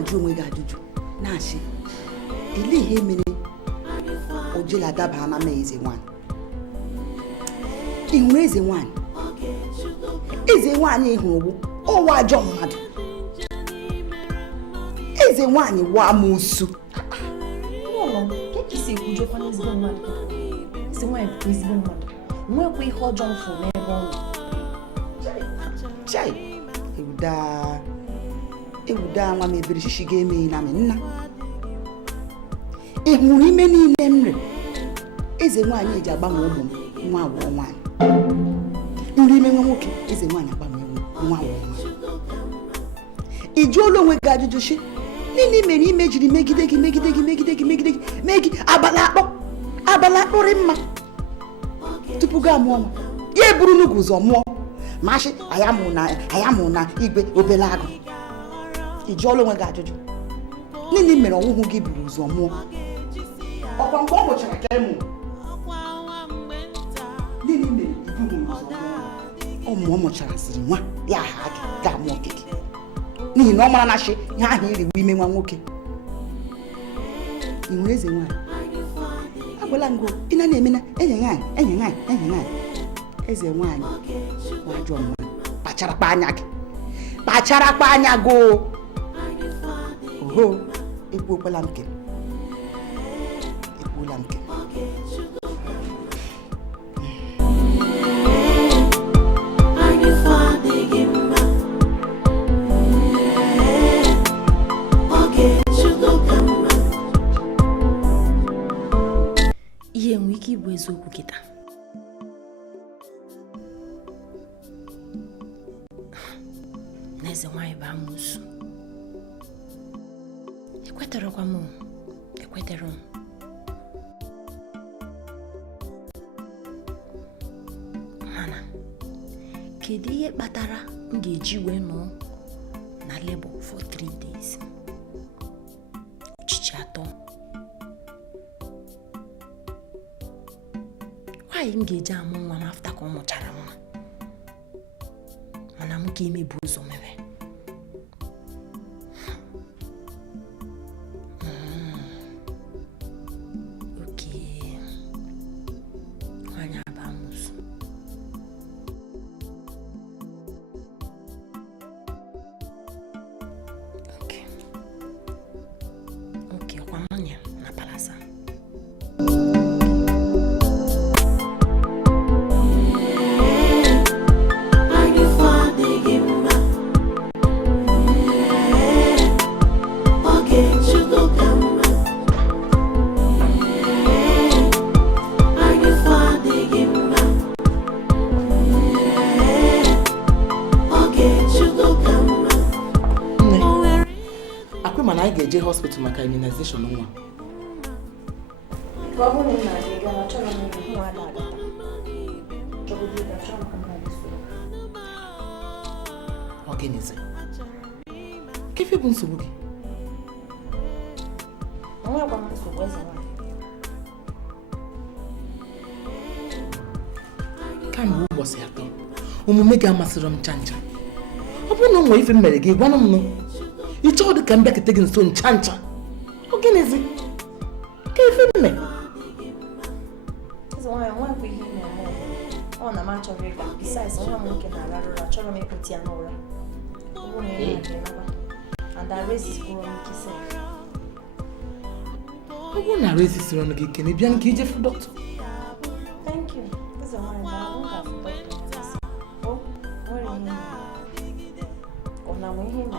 na-ajụ onwe gị ajụjụ na-asị ele ihe mere o jela adaba na ama eze nwanyị. Ị hụrụ eze nwanyị? Eze nwanyị hụrụ ọwa ajọ mmadụ. Eze nwanyị wa amụsụ. Ke si ekwujokwa n'ezigbo mmadụ? Eze nwanyị bụ ezigbo mmadụ. Nwekwa ihe ọjọọ mfụ n'ebe ọ nọ. Chai, ewuda nwa m ebere shishi ga-eme na m nna. Ị hụrụ ime niile m re? Eze nwanyị eji agbanwe ụmụ m nwa abụọ nwanyị. Nri ime nwa nwoke, eze nwanyị agbanwe nwa abụọ nwanyị. Ị jụọla onwe gị ajụjụ shi? Nini mere ime jiri megide gị abala akpọrị mma tupu ga amụọ nwa. Ya eburu n'ugwu ụzọ mụọ. Mashi ayamụ na igwe obele agụ. Ị jụọla onwe gị ajụjụ? Nini mere ọnwụhụ gị buru ụzọ mụọ? Ọkwa mgbe ọ mụchara ka ịmụ. Nini mere ibu ụzọ mụọ? Ọ mụchara siri nwa ya ha ga-amụ okike. N'ihi na ọ mara na shi ihe ahụ iriwu ime nwa nwoke. Ị nwere eze nwanyị? Agwala ngo ị na-eme na enye nwanyị. Eze nwanyị wajọ mmadụ. Kpacharakpa anya gị. Oho, egbuokwala m ke. Ihe enwe ike ịbụ eziokwu kịta. N'eze nwanyị bụ amụsụ. Ekweterekwa m. Mana kedu ihe kpatara m ga-eji wee nọ na labor for 3 days? Uchichi 3. Why m ga-eji amụ nwa m after ka ọ mụchara nwa? Mana m ga-emebu ụzọ mere. Hospital maka immunization nwa. Organize. Kefe bụ nsogbu gị? Onwe gwa m nsogbu eze nwa. Kamgbe ụbọchị 3, omume gị amasịrị m ncha. Ọ bụrụ na o nwere ife m mere gị, gwana m nụ. Ị chọọ dị ka m bịakete gị nso ncha. Ọ gịnịzi? Ka ife mme? Eze nwanyị nwekwa ihe ime mmụọ. Ọ na m achọrọ ịga. Besides, nwa m nwoke na-arara ụra. Achọrọ m ịkpụti ya n'ụra. Ọ bụrụ na ihe na-adị naba. And I resist kwuru m ike sef. Ọ bụrụ na resist rọnụ gị ike, bịa nke ije fụ dọkịta. Thank you. Eze nwanyị na-ahụ ka fụ dọkịta. O nwere ihe ime. Ọ na-nwe ihe ime.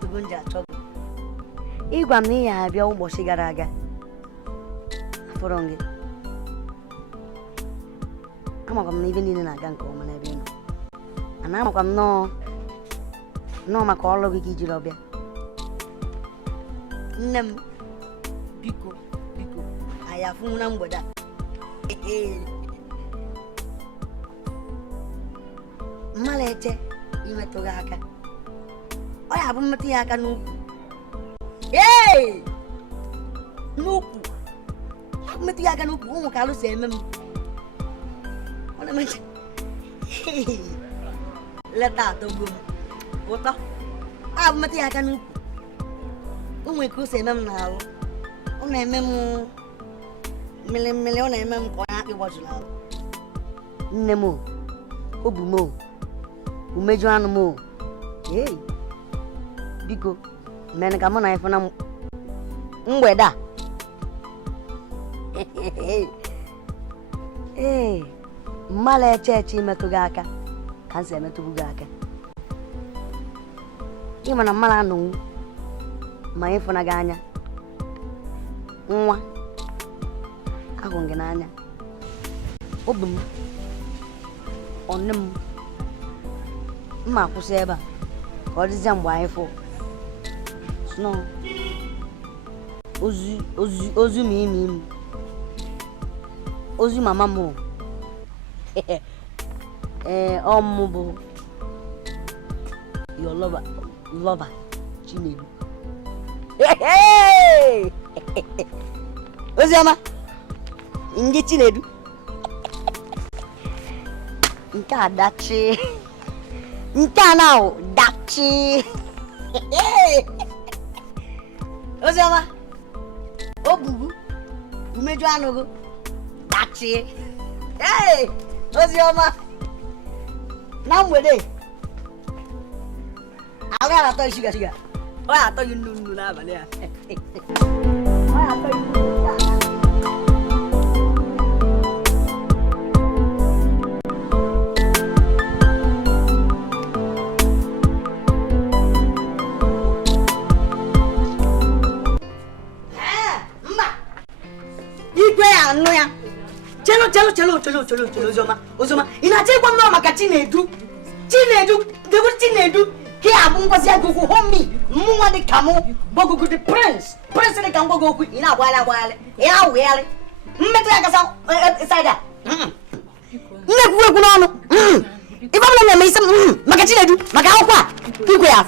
to Gunja Chog. Igwe m ya abịa ụbọchị gara aga. Afọrọ gị. Amakwa m na ibe niile na-aga nke ọma n'ebe ị nọ. Ana amakwa m nọọ maka ọrụ gị ka ijiri ọbịa. Nne m biko anyị afụnwu na mgbede a. Mmadụ eche imetụ gị aka. Ọ ya bụ mmetụ ya aka n'ukwu. N'ukwu. Ya bụ mmetụ ya aka n'ukwu ụmụ ka alụsị eme m. Ọ na-emeche. Leta atọgbu m. Ụtọ. Ọ ya bụ mmetụ ya aka n'ukwu. Ụmụ ka o si eme m n'ahụ. Ọ na-eme m mmiri ọ na-eme m ka onye akpị gbajuru ahụ. Nne m obu m umeju anụ m biko mere ka mụ na ịfụ na mgbede a. Mmadụ eche imetụ gị aka ka m si emetụbu gị aka. Ịma na mmadụ anọnwụ ma ịfụna gị anya. Nwa ahụ gị n'anya. Obi m ọnụ m mma akwụsị ebe a ka ọ dịzie mgbe anyị fụ snow ozu m imi ozu mama m ọmụ bụ your lover Chinedu. Oziọma ndị Chinedu nke a dachi nke a na dachi. Oziọma obugu umeju anụgo dachi. Oziọma na mgbede ahụ ya atọ shiga ọ ya atọ gị nnu n'abalị a. Ọ ya atọ gị nnu. Anụ ya chelo Oziọma ị na-achọ ịgwa m maka Chinedu ka ya bụ ngwazi gị okwu homi mụnwa dị ka mụ gbogogo dị prince dị ka ngwago okwu ị na-agbagharị ị na-awụgharị mmetụ ya kasa saịda nnekwu n'ọnụ ibe ọbụla na-eme isi maka Chinedu maka akwụkwọ a igwe ya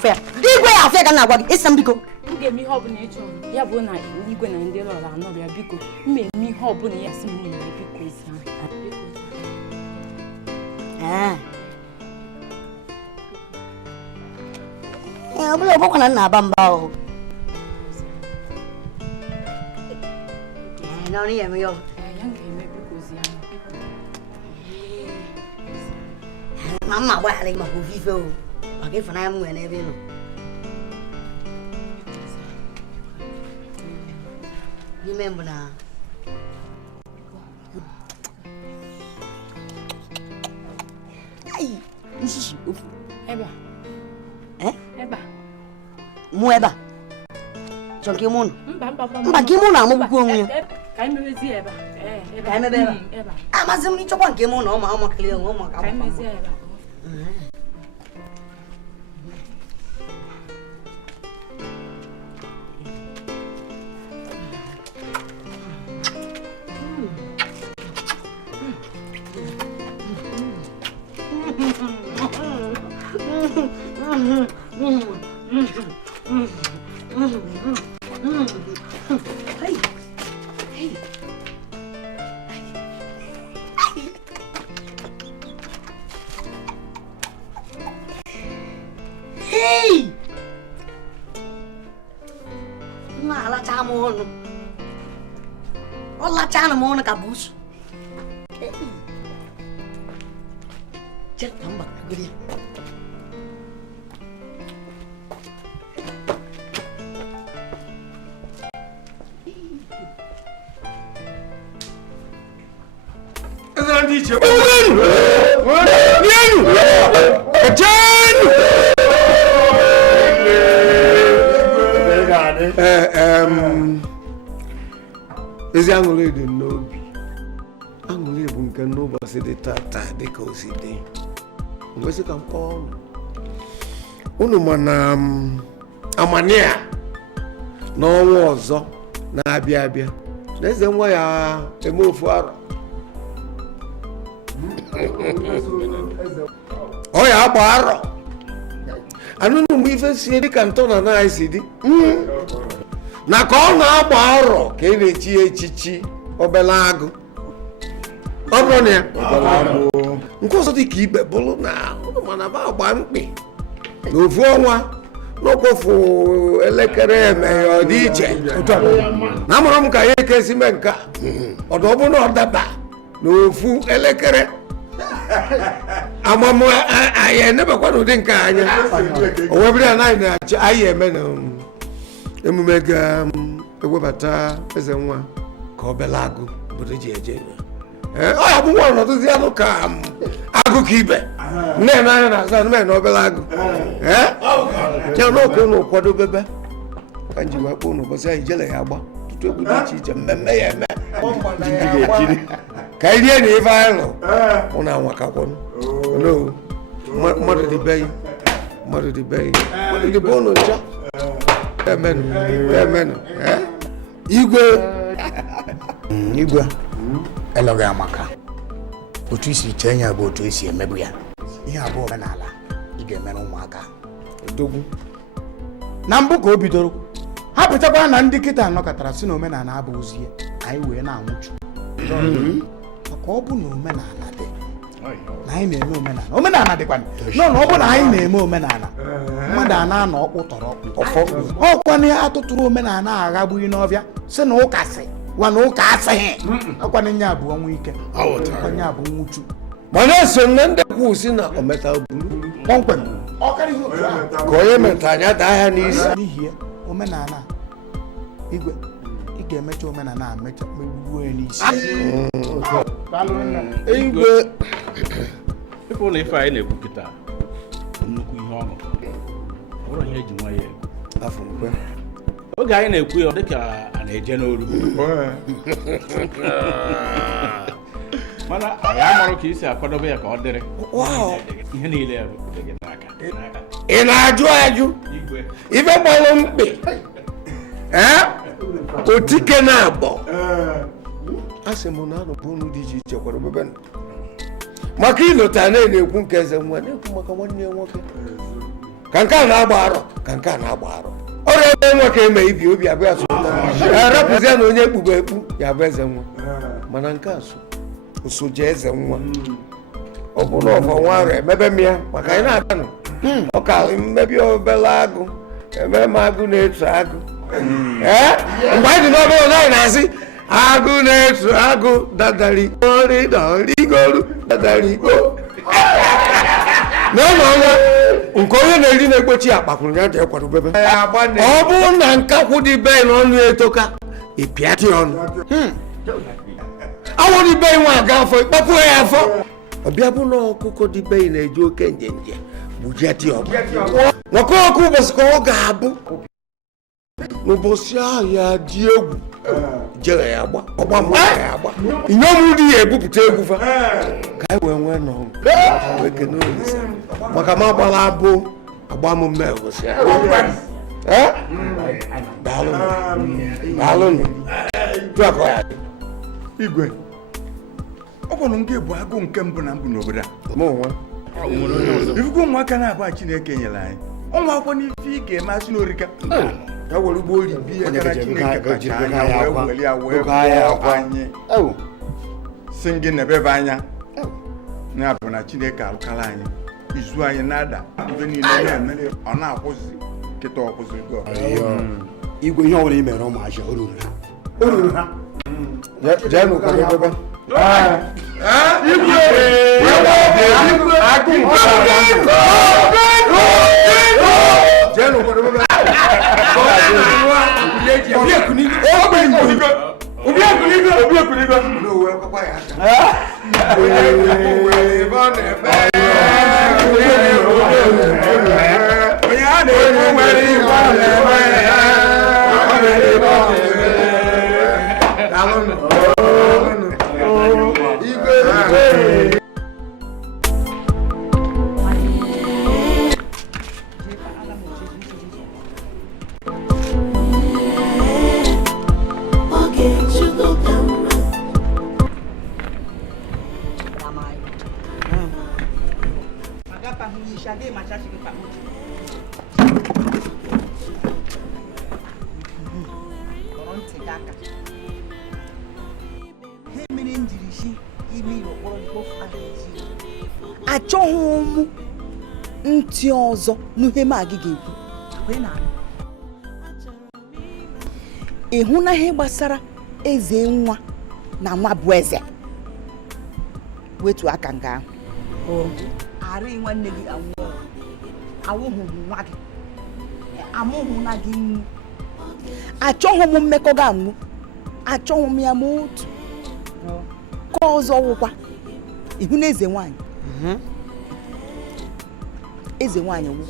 afịa ka m na-agwa gị ịsa m biko. M ga-eme ihe ọbụla ị chọrọ ya bụ na Igwe na ndị lọra anọbịa biko m eme ihe ọbụla ya si m mere biko ezi ọ bụla ọgbakwa na nna aba mba ahụ n'ọrụ ya eme ya ma mma agbaghara maka ofufe o maka ịfụnanya m nwere n'ebe ị nọ. N'ime mbụ na nshishi ofu ebe mụ ebe a chọ nke mụ nọ mba nke mụ na amụgbukwu onwe ya ka anyị mebezi ebe ka anyị mebe ebe a amazi m ịchọkwa nke mụ na ọmakịrị onwe ụmụ ka mezi ebe Olacana mona kabusu. Cek tambak gede. Again! ezi aṅụrị dị n'obi aṅụrị bụ nke n'ụbọchị dị tata dịka o si dị mgbe ka mkpọ unu mana amania n'ọnwa ọzọ na-abịa abịa na eze nwa ya eme ofu arọ ọ ya agba arọ anụnụ mgbe ife sie dịka ntọ na naghị si dị na ka ọ na-agba arọ ka ị na-echi ya echichi obele agụ ọ bụrụ na ya nke ọzọ dị ka ibe bụrụ na mana ba agba mkpị n'ofu ọnwa n'okpofu elekere emeghe ọ dị iche na amụrụ m ka ya ekesi mee nka ọdụ ọ bụrụ na ọ daba n'ofu elekere amamụ anyị enebakwa n'ụdị nke anya o webere ya na anyị na-achị anyị eme na emume ga-ewebata eze nwa ka ọ bela agụ obodo ji eje ọ ya bụ nwa ọnọdụzi anụ ka agụ ka ibe nne n'anya na-azụ anụmanụ na obere agụ ya n'oke ụnụ kwadobebe ka nji wakpo ụnụ ụbọchị anyị jele ya agba tụtụ egwu dị iche iche mmemme ya eme ka anyị rie na ife anyị lụ ụnụ anwakakwọnụ mmadụ dị be mmadụ dị be ụnụ ncha emenụ igwe elọghị amaka otu isi chee ya bụ otu esi emebu ya ihe abụọ omenala ị ga-emere ụmụaka odogwu na mbụ ka o bidoro ha pụtakwara na ndị kịta anọkọtara si na omenala abụghịzi ihe anyị wee na-anwụchu maka ọ bụ na omenala dị na anyị na-eme omenala dịkwa nọ na ọ bụ na anyị na-eme omenala mmadụ a na-anọ ọkpụ tọrọ ọkwana atụtụrụ omenala aghagbughị n'ọbịa si na ụka sị gwa na ụka asịghị ọkwana nye abụ ọnwụ ike ọkwanye abụ nwụchu mana eso nne ndị kwu si na ometa buru kpọmkwem ka onye meta anya daa ya n'isi n'ihi omenala igwe ị ga-emecha omenala amecha megbuo ya n'isi igwe ịfụ na ife anyị na-ekwu kịta nnukwu ihe ọṅụ ọ bụrụ ihe eji nwa ya ekwu oge anyị na-ekwu ya ọ dịka a na-eje n'oru mana anyị amarụ ka isi akwadobe ya ka ọ dịrị ihe niile ya dị gị n'aka ị na-ajụ ajụ ife gbalụ mkpị otike na-abọ a sị m na anụbụ unu dị iche iche kwara obebe maka ịlụta na-ekwu nke eze nwa na-ekwu maka nwanne ya nwoke ka nke a na-agba arọ ka nke a na-agba arọ ọrụ ebe nwoke eme ibi obi abụ ya rapụzie na onye ekpugbe ekpu ya bụ eze nwa mana nke a osoje eze nwa ọ bụ na ọfọ nwa arọ emebe m ya maka anyị na-aganụ ọ ka mmebi obele agụ eme m agụ na-etu agụ mgbe anyị dị n'obere na anyị na-asị agụ na-etu agụ dadarikpo rigoru dadarikpo n'ụlọ ọnwa nke onye na-eri na-egbochi akpakwuru ya jee kwadobebe ọ bụrụ na nkakwụ dị be na ọnụ etoka ịpịatị ọnụ awụ dị be nwa aga afọ ịkpọpụ ya afọ ọbịa bụ na ọkụkọ dị be na-eji oke njenje gbujiatị ọgụ nwoke ọkụ ụbọchị ka ọ ga-abụ n'ụbọchị ahụ ya dị egwu jere ya agba ọgba mma ya agba inyom dị ya ebupụta egwu fa ka anyị wee nwee nọ ekene olise maka ma gbara abụ agba m mme ụbọchị daalụnụ tụakọ ya igwe ọ bụ na nke bụ agụ nke mbụ na mbụ n'obodo a ifugo ụmụaka na-abụ Chineke nyere anyị ụmụ akwụkwọ n'ife ị ga-eme asị n'orika ya were ugbo ori bi ya gara Chineke kacha anya wee were ya wee kwụọ anyị si gị nebebe anya ya bụ na Chineke alụkala anyị izu anyị na-ada ibe niile na-eme ọ na-akwụzi kịta ọkwụzigo igwe ihe ọbụla i mere ụmụaja o ruru ha jee n'ụkwadobebe achọghị m ntị ọzọ n'ihe m agị ga-ekwu. ịhụ na ihe gbasara eze nwa na nwa bụ eze wetu aka nga ahụ arị nwanne gị awụhụ nwa gị amụhụ na gị nnu achọghị m mmekọ ga anwụ achọghị m ya ma otu ka ọzọ wụkwa ihu na eze nwanyị eze nwanyị wụ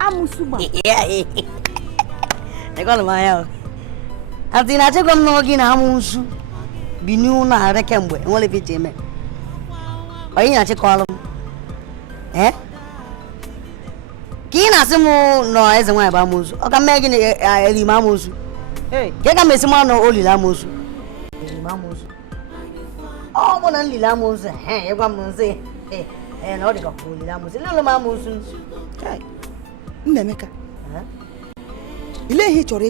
amụsụ gba ekọlụ m anya atị na achịkọ m n'oge na amụsụ bi n'ụlọ arị kemgbe enwere fiche eme onye na-achịkọlụ m ka ị na-asị m nọ eze nwanyị bụ amụsụ ọ ka mee gị na erime amụsụ ka ka m esi mara na olili amụsụ ọ bụ na nlili amụsụ ịgwa m nsị na ọ dị ka olili amụsụ lele m amụsụ Nnemeka ile ihe ị chọrọ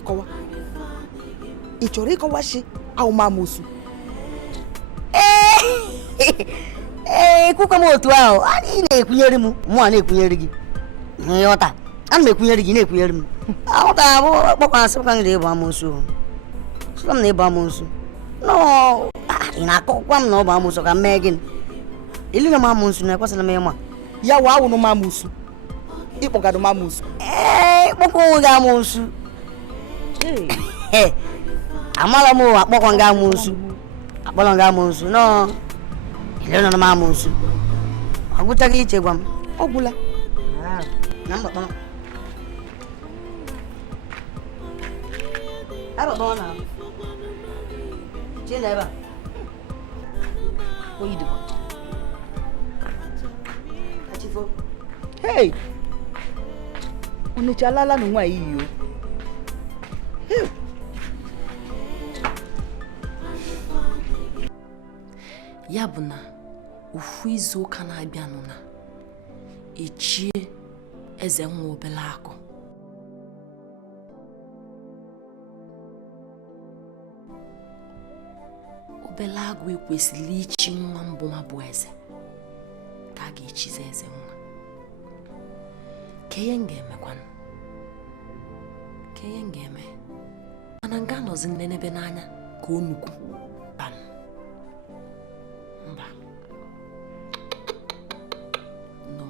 ịkọwa shi awụmamụsụ ekwukwa m otu ahụ ị na-ekwunyere m mụ a na-ekwunyere gị nghọta ana m ekwunyere gị na-ekwunyere m ahụta abụ kpọkwasịkwa gị na ịbụ amụsụ sịkwa m na ịbụ amụsụ ị na-akọkwa m na ọ bụ amụsụ ka m mee gịnị ilile m amụsụ na ekwesịrị m ịma ya wa awụnụ m amụsụ ịkpọgado m amụsụ ịkpọkwa onwe gị amụsụ amara m akpọkwa gị amụsụ akpọrọ gị amụsụ nọ ile nọ m amụsụ ọ gwụchaghị iche gwa m ọ gwụla na mgbakpọ abakpọ na chie na ebe a oyi dịkwa achifo hey Onitsha alala na nwa iyi o ya bụ na ofu izu ụka na-abịanụ na echie eze nwa obele akụ obele agụ ekwesịrị ichi nwa mbụ ma bụ eze ka a ga-echizi eze nwa ka ihe m ga-emekwanụ ka ihe m ga-eme mana m ga-anọzi nnenebe n'anya ka o nukwu ban mba no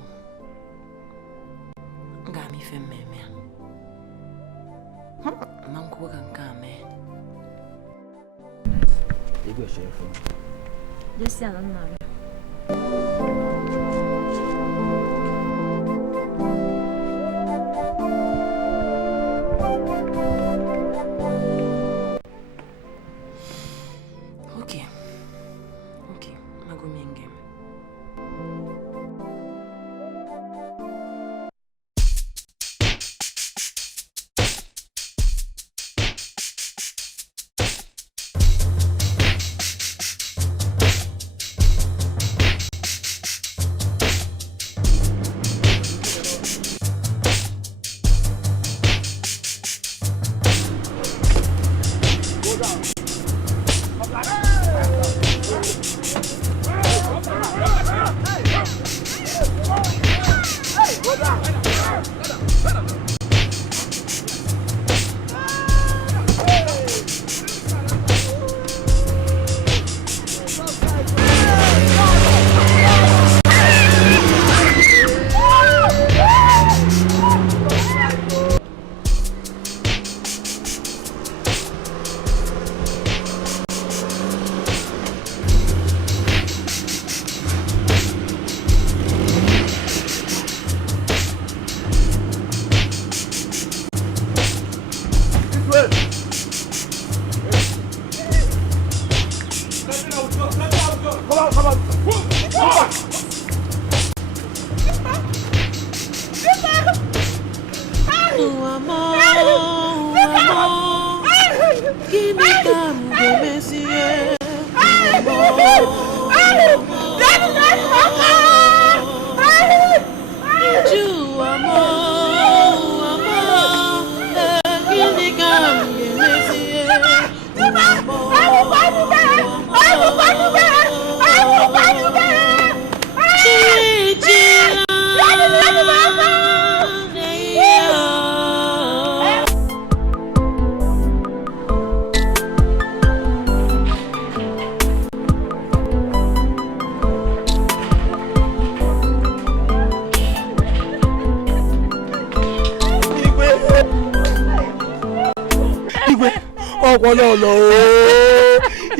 m ga-ama ife mmemme ya ma nkwuo ka nke a mee Igwe shefu Jesi ala nna ya. Okay, magumenge.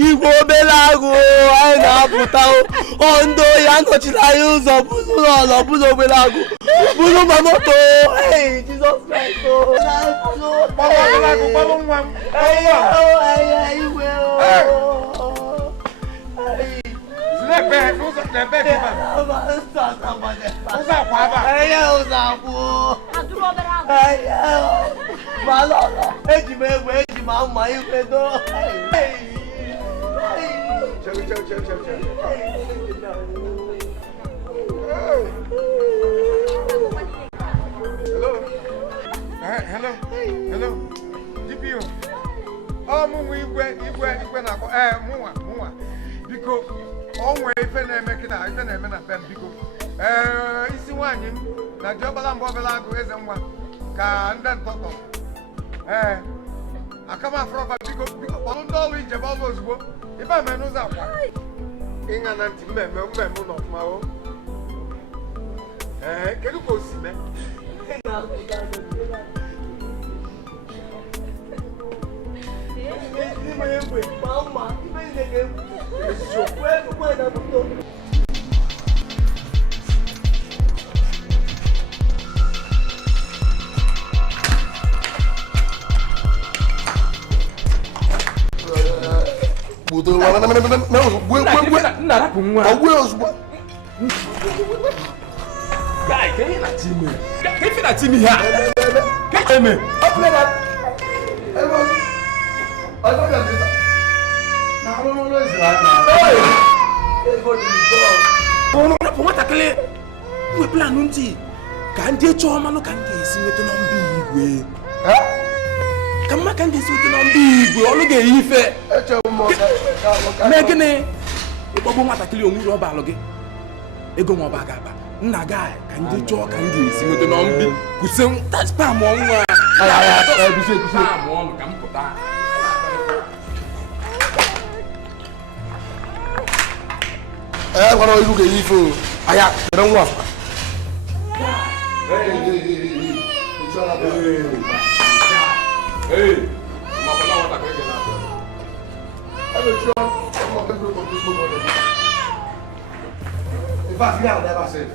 Igwe obelago anyị na-apụta ondo ya nọchiri anyị ụzọ bụrụ n'ọlọ bụrụ obelago bụrụ ma moto Jizọs Kraịst Hello. DPO. Oh, Igwe na mụnwa. Biko, onwe ife na-eme kịta, ife na-eme na pem biko. Isi nwaanyị m na diọkpala mgbe ọbụla agụ eze nwa ka ndị ntọtọ. Aka m afọrọfa biko kpọrọ ndị ọrụ ijebe ọrụ ozugbo. Ife eme n'ụzọ akwa. Ịṅa na ntị mmemme ụlọ ọfụma o. Kedu ka o si mee? Ego nwa ba ga-aba nna ga ka ndị chọọ ka ndị esi nweta na mbi kwụsị spam ọnwa spam ọnụ ka m pụta gwara iru ga-eyi ife aya tere nwa Vas, viens, on va passer.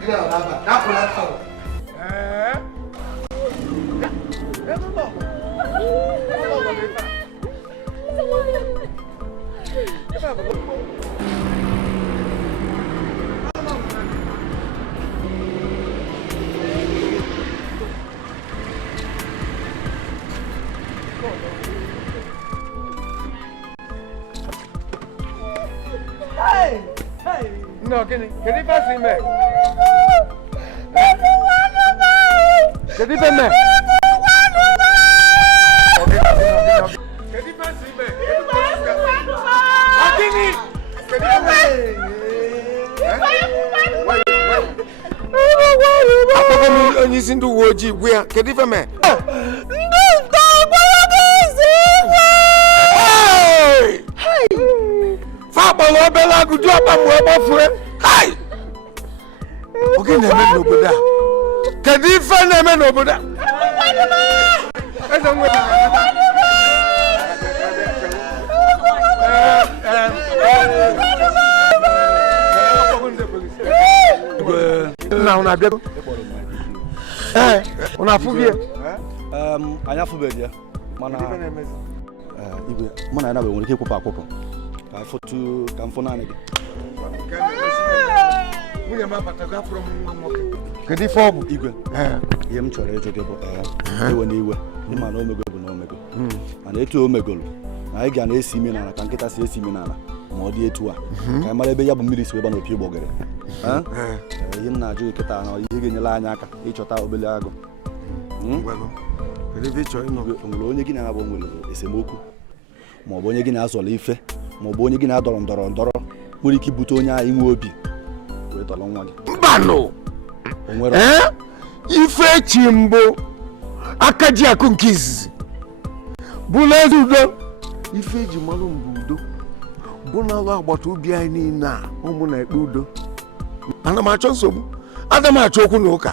Viens, on va passer. Là, pour la fin. No, ¿qué pasa, Ime? ¿Qué te pasa? ¿Qué te pasa, Ime? ¿Qué te pasa? Onye isi ndị uwe ojii gwe ya kedu ife mee? Fakpọrọ obere agụju ọkpa mgbe gbafue. Oge na-eme n'obodo a. Kedu ife na-eme n'obodo a? Eze nwe na una bịago. Una afụbie. Anyị afụbeghị ya mana Igwe mụ na ya nwere ike ịkwụpụ akwụpụ ka mfụ naanị gị. Nwunye m abatago afụrụ m nwa nwoke. Kedu ife ọ bụ? Igwe ihe m chọrọ ịjụ gị bụ ewe n'iwe ịma na omego bụ na omego mana etu omegolu na anyị ga na-esi ime n'ala ka nkịta si esi ime n'ala ma ọ dị etu a ka anyị mara ebe ya bụ mmiri si weba n'opi ụgbọgịrị ihe m na-ajụ gị kịta na ihe ga-enyere anyị aka ịchọta obele agụ onwere onye gị na-abụ nwere esemokwu ma ọ bụ onye gị na-azọrọ ife ma ọ bụ onye gị na-adọrọ ndọrọ nwere ike ibute onye anyị nwe obi wee tọrọ nwa gị mbanụ ife echi mbụ aka ji akụ nke izizi bụ n'ezi udo ife eji malụ mbụ udo bụ n'alụ agbata obi anyị niile a ụmụ na-ekpe udo ana m achọ nsogbu ana m achọ okwu na ụka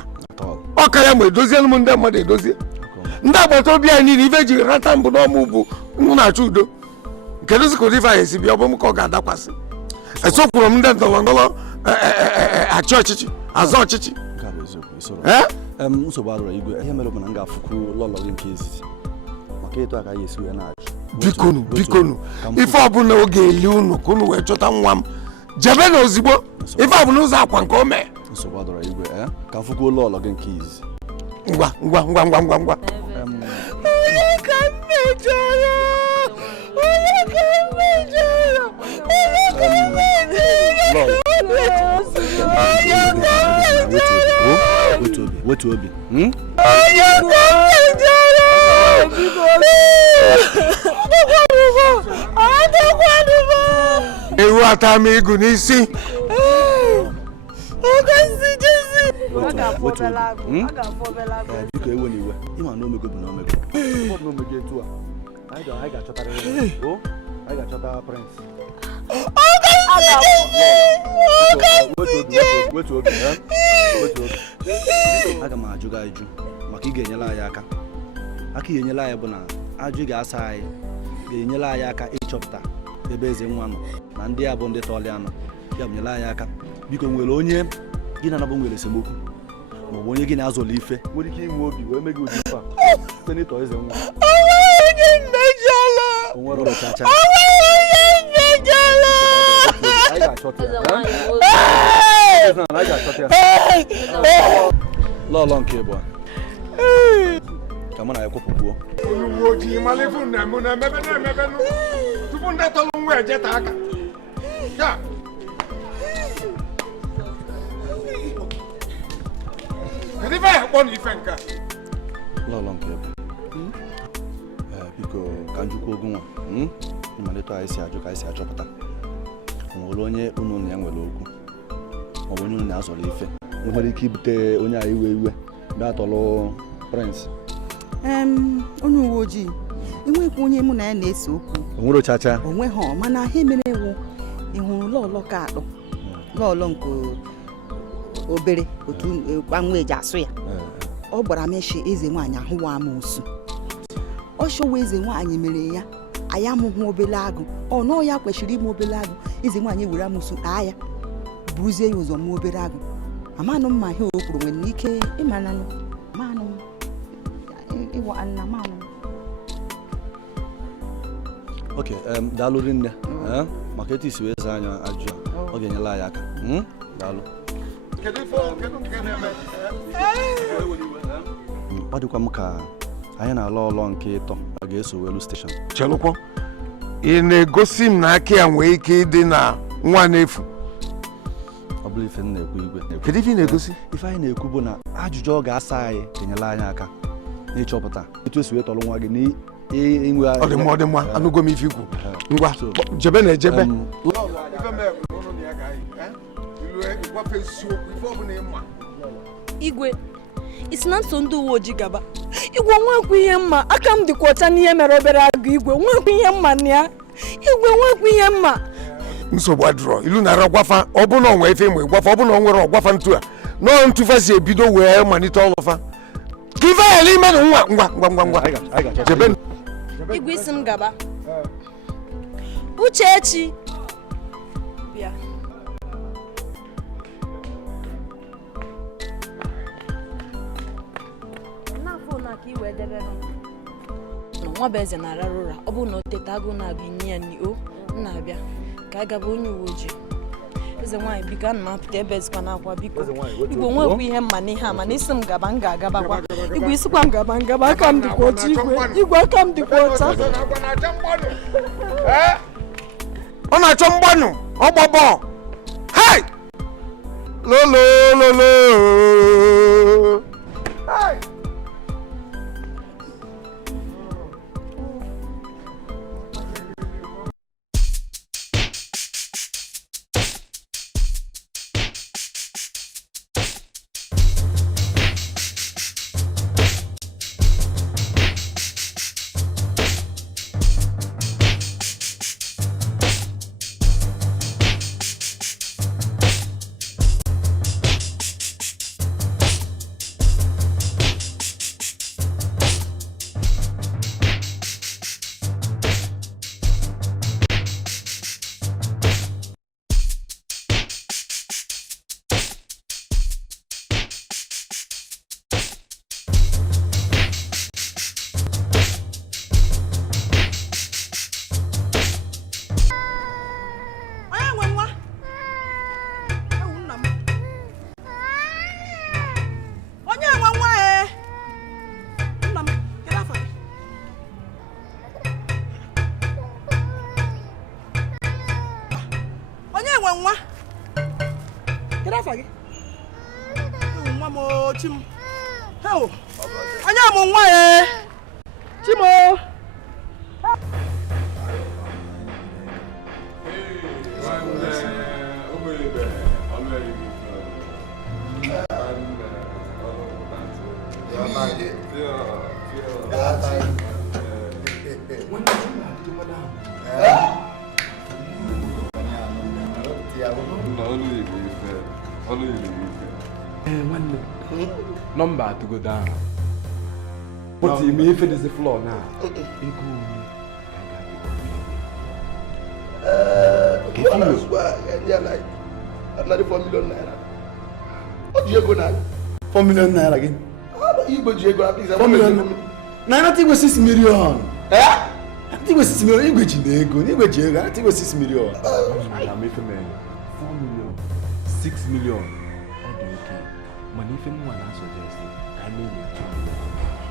ọka ya ma edozielu m ndị mmadụ edozie ndị agbata obi anyị niile ife eji rata mbụ n'ọmụ bụ m na-achọ udo nke dozi ka ụdị ife anyị esi bịa ọ bụ m ka ọ ga-adakwasị esokwuru m ndị ndọrọndọrọ achị ọchịchị azụ ọchịchị nsogbu adọrọ Igwe ihe mere bụ na m ga-afụkwu lọlọ gị nke izizi maka etu aka ya esi wee na-ajụ bikonu ife ọbụla oge eli unu ka unu wee chọta nwa m jebe na ozigbo ife ọbụla ụzọ akwa nke o mee nsogbu adọrọ Igwe ka m fụkwu lọlọ gị nke izizi ngwa wetu obi ewu ata m igu n'isi biko ewe n'iwe ịma na omego bụ na omego etu a anyị ga-achọta prince wetu obi aga m ajụ gị ajụ maka ị ga-enyere anyị aka ị ga-enyere anyị bụ na ajụ ị ga-asa anyị ga-enyere anyị aka ịchọpụta ebe eze nwa nọ na ndị a bụ ndị tọọlị anọ ya bụ nyere anyị aka biko nwere onye gị na-anabụ nwere esemokwu ma ọ bụ onye gị na-azọla ife nwere ike inwe obi wee mee gị ụdị ife a site n'ịtọ eze nwa onwere ọchacha lọlọ nke bụ ka mụ na ya kwụpụkwuo onye uwe ojii malifu na mụ na-emebe tupu ndị tọrọ nwa ejeta aka ya kedu ife ya kpọ na ife nke lọlọ nke bụ biko ka njikwa ogu nwa mmalite anyị si ajụ ka anyị si achọpụta nwere onye unu na ya nwere okwu ma ọ bụ onye unu na-azọrọ ife nwere ike ibute onye anyị iwe bịa tọrọ prince onye uwe ojii enweghị onye mụ na ya na-ese okwu onwere chacha onwe ha mana ha mere ewu ịhụrụ lọlọ ka atọ lọlọ nke obere otu gbanwe eji asụ ya ọ gbara meshi eze nwaanyị ahụwa amoosu ọ shọwa eze nwaanyị mere ya anyị amụhụ obele agụ ọ nọọ ya kwesịrị ime obele agụ eze nwaanyị were amoosu taa ya buruzie ya ụzọ mụọ obere agụ amanụ mma ihe o kwuru nwere ike ịmana manụ ịwa nna manụ ok daalụ rinne maka etu isi wee zaa anya ajụ ọ ga-enyela anyị aka daalụ ọ dịkwa m ka anyị na-alọ ọlọ nke ịtọ a ga-eso welu steshọn chelụkwọ ị na-egosi m na aka ya nwee ike ịdị na nwa n'efu ọ bụla ife m na-ekwu Igwe kedu ife ị na-egosi ife anyị na-ekwu bụ na ajụjụ ọ ga-asa anyị ga-enyela anyị aka n'ịchọpụta etu esi wee tọrọ nwa gị n'inwe ọ dị mma anụgo m ife ikwu ngwa jebe na ejebe Igwe isi na nso ndị uwe ojii gaba Igwe nwekwu ihe mma aka m dịkwa ọcha n'ihe mere obere agụ Igwe nwekwu ihe mma na ya Igwe nwekwu ihe mma nsogbu adịrọ ilu na-ara ọgwafa ọ bụ na onwe ife ịmụ ịgwafa ọ bụ na o nwere ọgwafa ntu a nọọ ntụfa si ebido wee malite ọlụfa ka ife ya n'ime na ngwa jebe Igwe isi m gaba Uchechi bịa nwa bụ eze na-arara ụra ọ bụrụ na o teta agụ na-abịa nye ya n'i o na-abịa ka a gaba onye uwe ojii eze nwaanyị biko ana m apụta ebe ezikwa n'akwa biko Igwe nwekwa ihe mma n'ihe a mana isi m gaba m ga-agabakwa Igwe isikwa m gaba ngaba aka m dịkwa ọcha Igwe aka m dịkwa ọcha ọ na-achọ mgbanụ ọgbọbọ hai lolo hai Number to go down. But you may finish the floor now. Yeah, like another 4 million naira. What do you go now? 4 million naira again. You go to 4 million. Naira think was 6 million. Eh? I think was 6 million. You go to Igwe. I think was 6 million. I'm making 4 million, 6 million. Money if anyone has suggested, I mean it.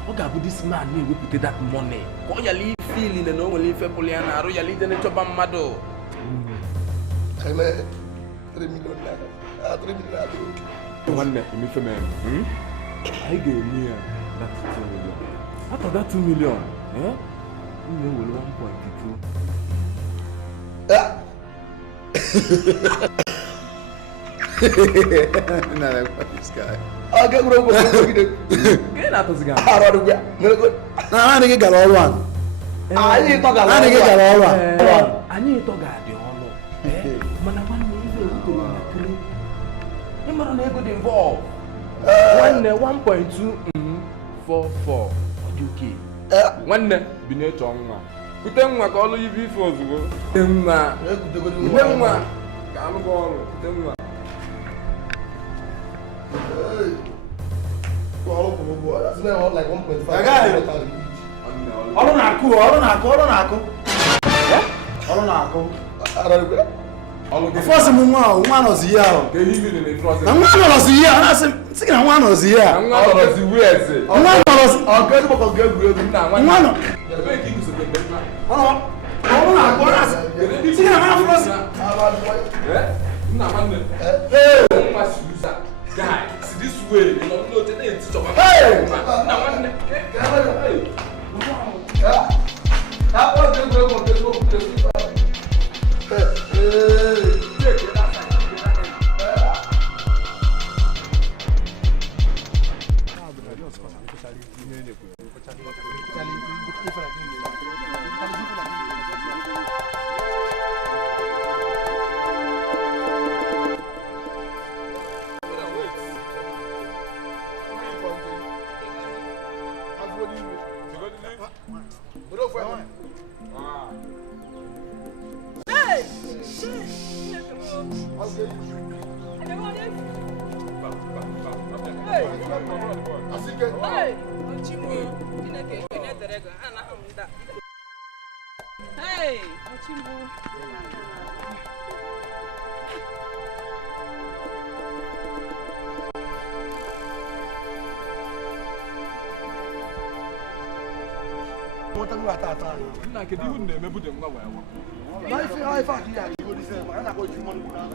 What about this man we put that money? What you leave feeling and only if Poliana or you leave the chop and mado? I mean 3 million naira. 3 million naira. One minute, me for man. I gave me that 2 million. Out of that 2 million, eh? You will 1.2. Nah, like this guy. I'll get rid of it. Get out of the guy. How do we get? I need to get all one. I need to get all one. I need to get the all one. Man, I want to go to the man go involved. 1.244 UK. One bine chonga. Kutemwa ka olu yibi fo ozugbo. Temma. Temma. Ka alu go ọrụ. Temma. That's like 1.5. First, one was here. I'm not here. I'm saying one was here. I'm not here. I'm not guy, see this way, you know, today it's over. Hey! Kota mu atata. Na ke di hunne me bude ngwa wa. Ai fa ki ya go dise ma na ko ju mo ku na.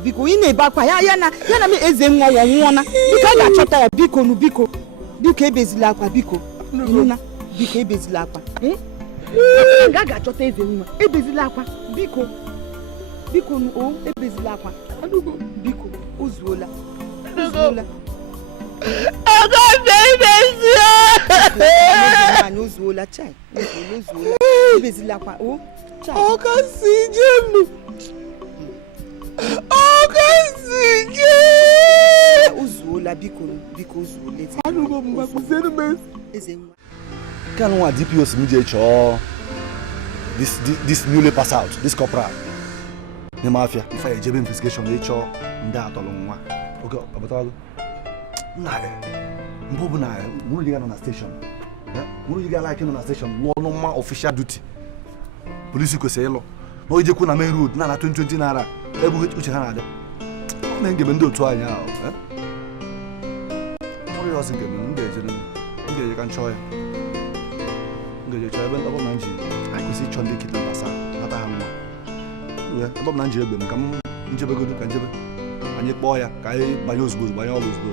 Biko ine bakwa ya na me eze nwa wonwona biko ga chota ya biko nu biko ebezila akwa biko nuna biko ebezila akwa ga chota eze nwa ebezila akwa biko nu o ebezila akwa biko ozuola aga baby ozuola chai ozuola ebezila akwa o chai o ka si jenu Uzuola biko uzuola. Anugo mba kusenu mes. Ezenwa. Can one DPOs media cho this newly pass out, this corporal. The mafia, if I jebe investigation they cho nda atolo nwa. Okay, abatago. Na. Mbobu na, muru diga na station. Yeah? Muru diga like na station, no ma official duty. Police ko say lo. No je ku na main road na 2020 naira. Ebu uche ha na de. Na ngebe ndo otu anya o, Mori osi ngebe ngeje kan choya. Ngeje choya ben abo nanji. Ai kusi chonde kita basa. Nata ha nwa. We, abo nanji egbe m ka m njebe godu ka njebe. Anyị kpọọ ya ka anyị banye ozugbo banye ọrụ ozugbo.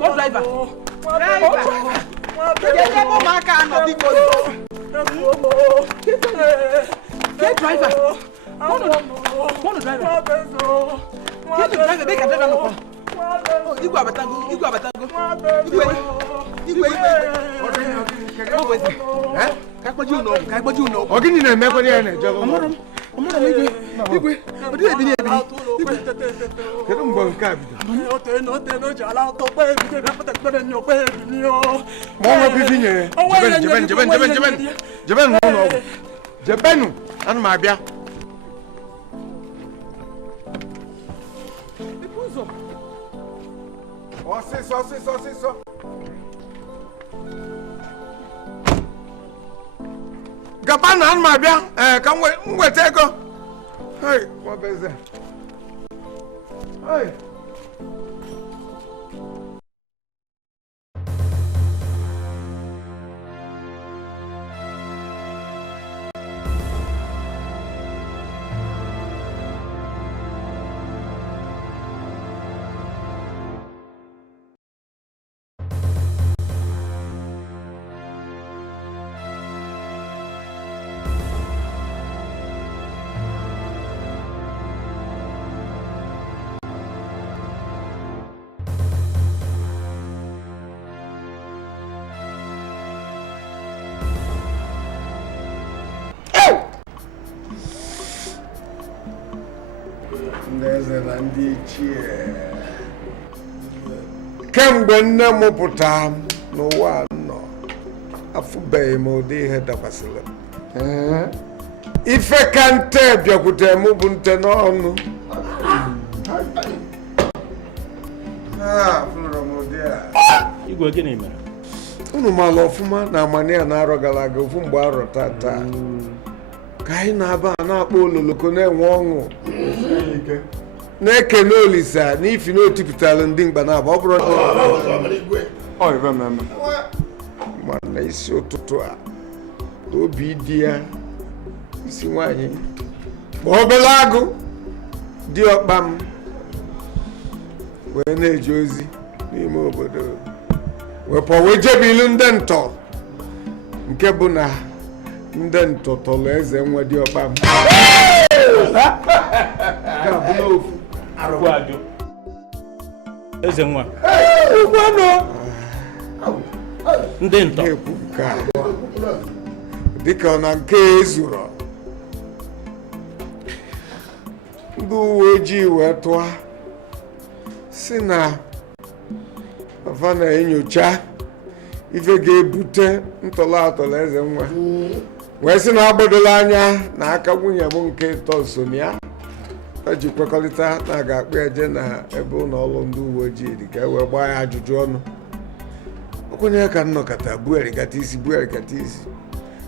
What driver? Get driver. One driver. Get the driver. Make a driver no. Igwe abatago. Igwe. Kakpaju no. Ogini na emekwa ya na jago. Amara lege. Igwe. Odi ebini. Igwe. Kedu mgbe nke a bido? Ote jala to pe bi de pata pe ni o pe ni o. Mo mo bi finye. Jeben no no. Jebenu anu ma bia. Ikuzo. Osiso. Gabana anu ma bia. Ka nwete ego. Hey, what is that? Hey. Ndeze na ndị ichie. Kemgbe nne m pụtara n'ụwa nọ, afụbeghị m ụdị ihe dakwasịrị m. Ife ka nte bịakwutere m bụ nte n'ọnụ. Igwe gịnị mere? Unu maala ọfụma na amani a na-arọ gara aga ofu mgbe arọ taa ka anyị na-aba na-akpọ ololoko na-enwe ọṅụ na-ekene Olisa n'ifi na otipụtara ndị mgba na-aba ọ bụrụ mana isi ụtụtụ a obi dị ya isi nwanyị ma obere agụ dị ọkpa m wee na-eje ozi n'ime obodo wee jebe ilu ndị ntọ nke bụ na ndị ntọ tọrọ eze nwa dị ọkpa m eze nwa ndị ntọ ekwu nke a dịka ọ na nke ezuru ndị uwe ojii wee tụọ si na afa na-enyocha ife ga-ebute ntọrọ eze nwa wee sị na agbadola anya na aka nwunye m nke ịtọ so na ya eji kwekọrịta na a ga-akpụ eje na ebe ụlọ ọrụ ndị uwe ojii dị ka e wee gbaa ya ajụjụ ọnụ okwenye ka nnọkọta buerigata isi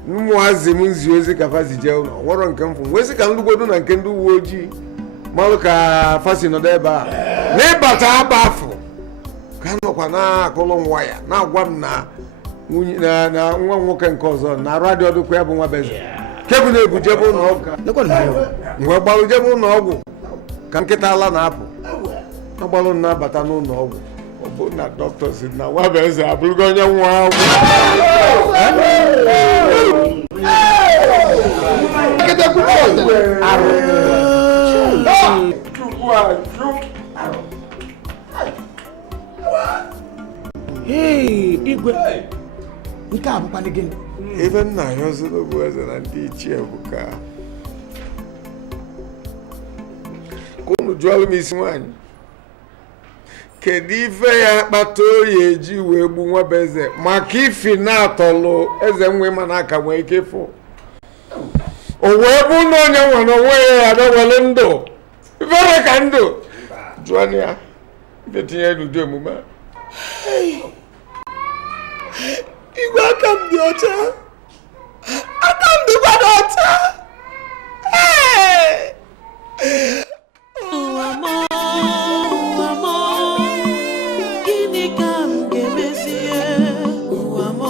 ụmụazị m nzi ozi ka fasi jee ụlọ nwọrọ nke mfụ wee sị ka nlugbodo na nke ndị uwe ojii malụ ka fasi nọdụ ebe a n'ịbata aba afọ ka nọkwa na-akụlụ nwa ya na-agwa m na nwa nwoke nke ọzọ na arụ adị ọdụkwa ya bụ nwa beze kebụ na-ebu jebe ụlọ ọgwụ mgbe gbalụ jebe ụlọ ọgwụ ka nkịta ala na-apụ agbalụ na-abata n'ụlọ ọgwụ ọ bụ na dọkịta si na nwa beze abụrụgo onye nwa ọgwụ Igwe nke a bụkwa gịnị? Ebe nna ya ọzọ bụ eze na ndị ichie bụ ka unu jụọlụ m isi nwaanyị kedu ife ya kpata oyi eji wee gbu nwa bụ eze maka ifi na-atọlụ eze nwe mana aka nwee ike fụ o wee bụ na onye nwe na onwe ya adọwelụ ndụ ifere ka ndụ jụọ na ya ife tinye n'ụdị omume Igwe aka m dị ọcha, aka m dịkwa n'ọcha. Gịnị ka m ga-emezie ụwa m?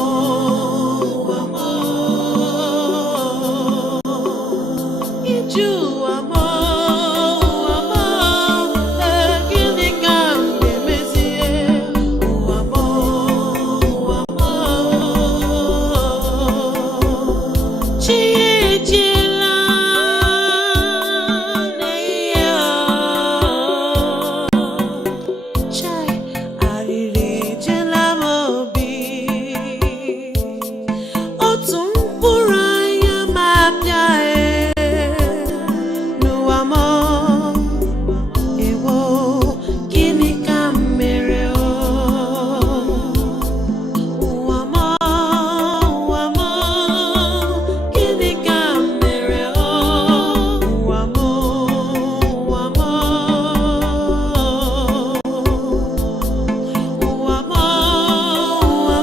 Iji ụwa m gịnị ka m ga-emezie ụwa m? Chi ejila n'ihe chai arịrị ejela m obi otu mkpụrụ anya ma bịa n'ụwa m ewo gịnị ka m mere ụwa m gịnị ka m mere ụwa m ụwa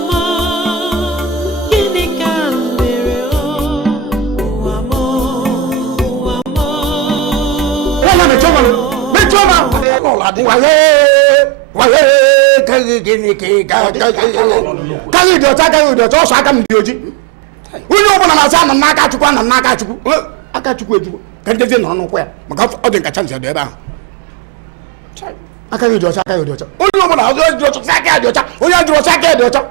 m gịnị ka m mere ụwa m karị dị ọcha ọsọ aka m dị oji onye ọbụla na-asị ana m n'aka Chukwu ana m n'aka Chukwu aka Chukwu ejugbo ka ndezi nọrọ n'ụkwụ ya maka ọ dị nkacha nzi dị ebe ahụ aka gị dị ọcha onye ọbụla ọzọ dị ọcha sị aka ya dị ọcha onye jụrụ ọcha aka ya dị ọcha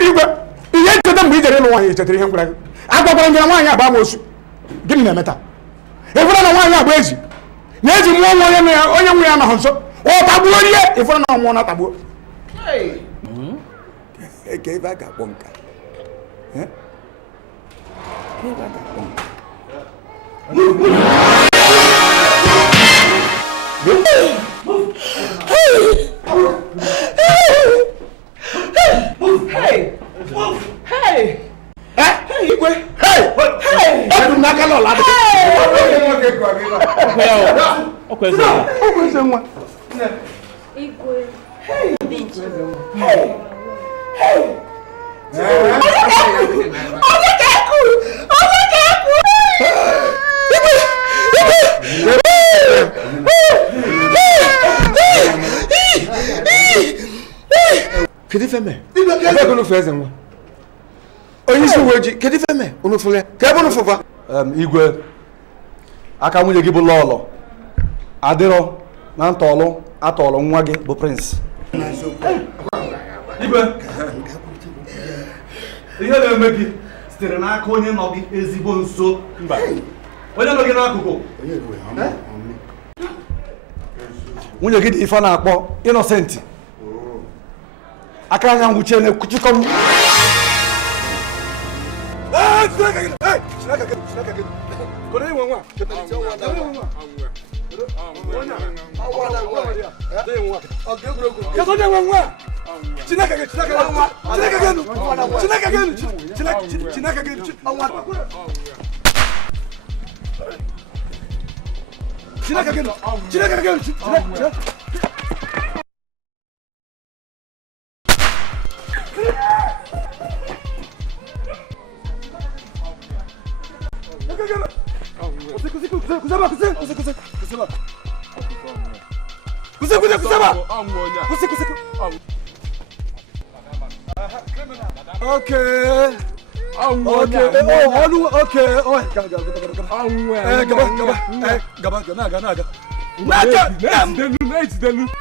Igwe ihe ncheta mgbe i jere ịlụ nwaanyị chetara ihe m gwara gị agwakwara gị na nwaanyị agba amosu gịnị na-eme taa ịfụra na nwaanyị agba ezi na ezi mmụọ nwa onye nwe ya nọghị nso ọ tagbuo rie ịfụra na ọmụọ na tagbuo eke ebe a ga-akpọ nka Igwe aka nwunye gị bụ lọlọ adịrọ na ntọọlụ atọọlụ nwa gị bụ Prince. Igwe ihe na-eme gị sitere n'aka onye nọ gị ezigbo nso. Onye nọ gị n'akụkụ nwunye gị dị ife na-akpọ Innocent. Aka anya nwuchie na-ekwuchikọ m.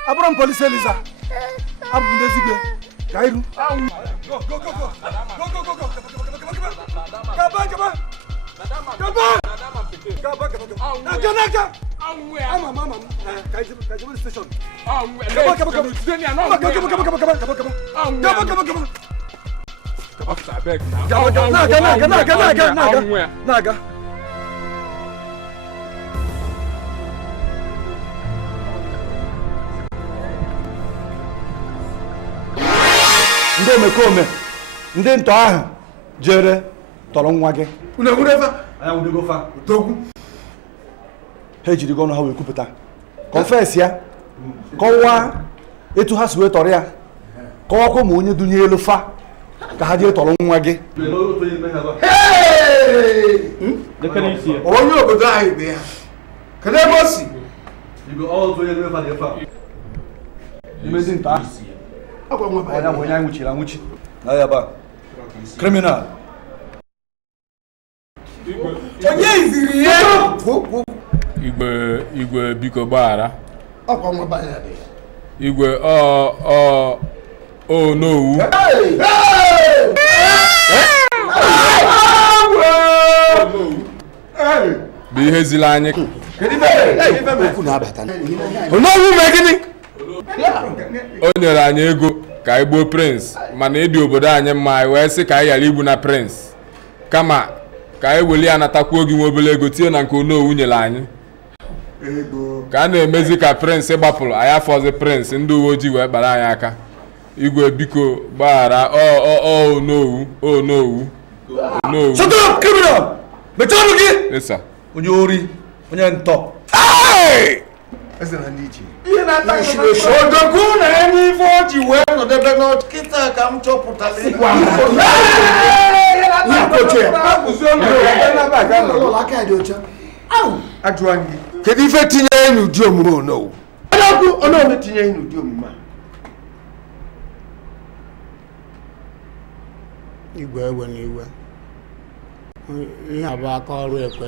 Abram police Eliza. Abu Dezigwe. Kairu. Go. Ndị omekome ndị ntọ ahụ jere tọrọ nwa gị. Ha ejirigo ọnụ ha wee kwupụta confess ya, kọwaa etu ha si wee tọrọ ya, kọwakwa ma onye dunye elu fa ka ha jee tọrọ nwa gị. Onye obodo anyị bụ ya. Kedu ebe o si? Imezi ntọ ahụ onye bụ onye anyị nwuchiri anwuchi na ya ba criminal. Onye iziri ya? Igwe biko gbaghara. Ọkwa nwa banya dị. Igwe o n'owu. Bụ ihe ziri anyị. Onowu mee gịnị? O nyere anyị ego ka anyị gbuo Prince, mana ịdị obodo anyị mma anyị wee sị ka anyị ghara igbu na Prince, kama ka anyị weli anatakwa oge nwe obere ego tie na nke Onowu nyere anyị. Ka a na-emezi ka Prince gbapụrụ anyị afọzi Prince, ndị uwe ojii wee kpara anyị aka. Igwe biko gbaghara. Onowu. Shut up, criminal! Mechie ọnụ gị! Yes sir. Onye ori, onye ntọ. Ihe na-ata odogwu na enye ife o ji wee nọdebe n'ọkịta ka m chọpụtara kedu ife tinye ya n'ụdị omume Onowu? Onowu tinye ya n'ụdị omume a. Igwe ewe n'iwe ihe abụ aka ọrụ ekwe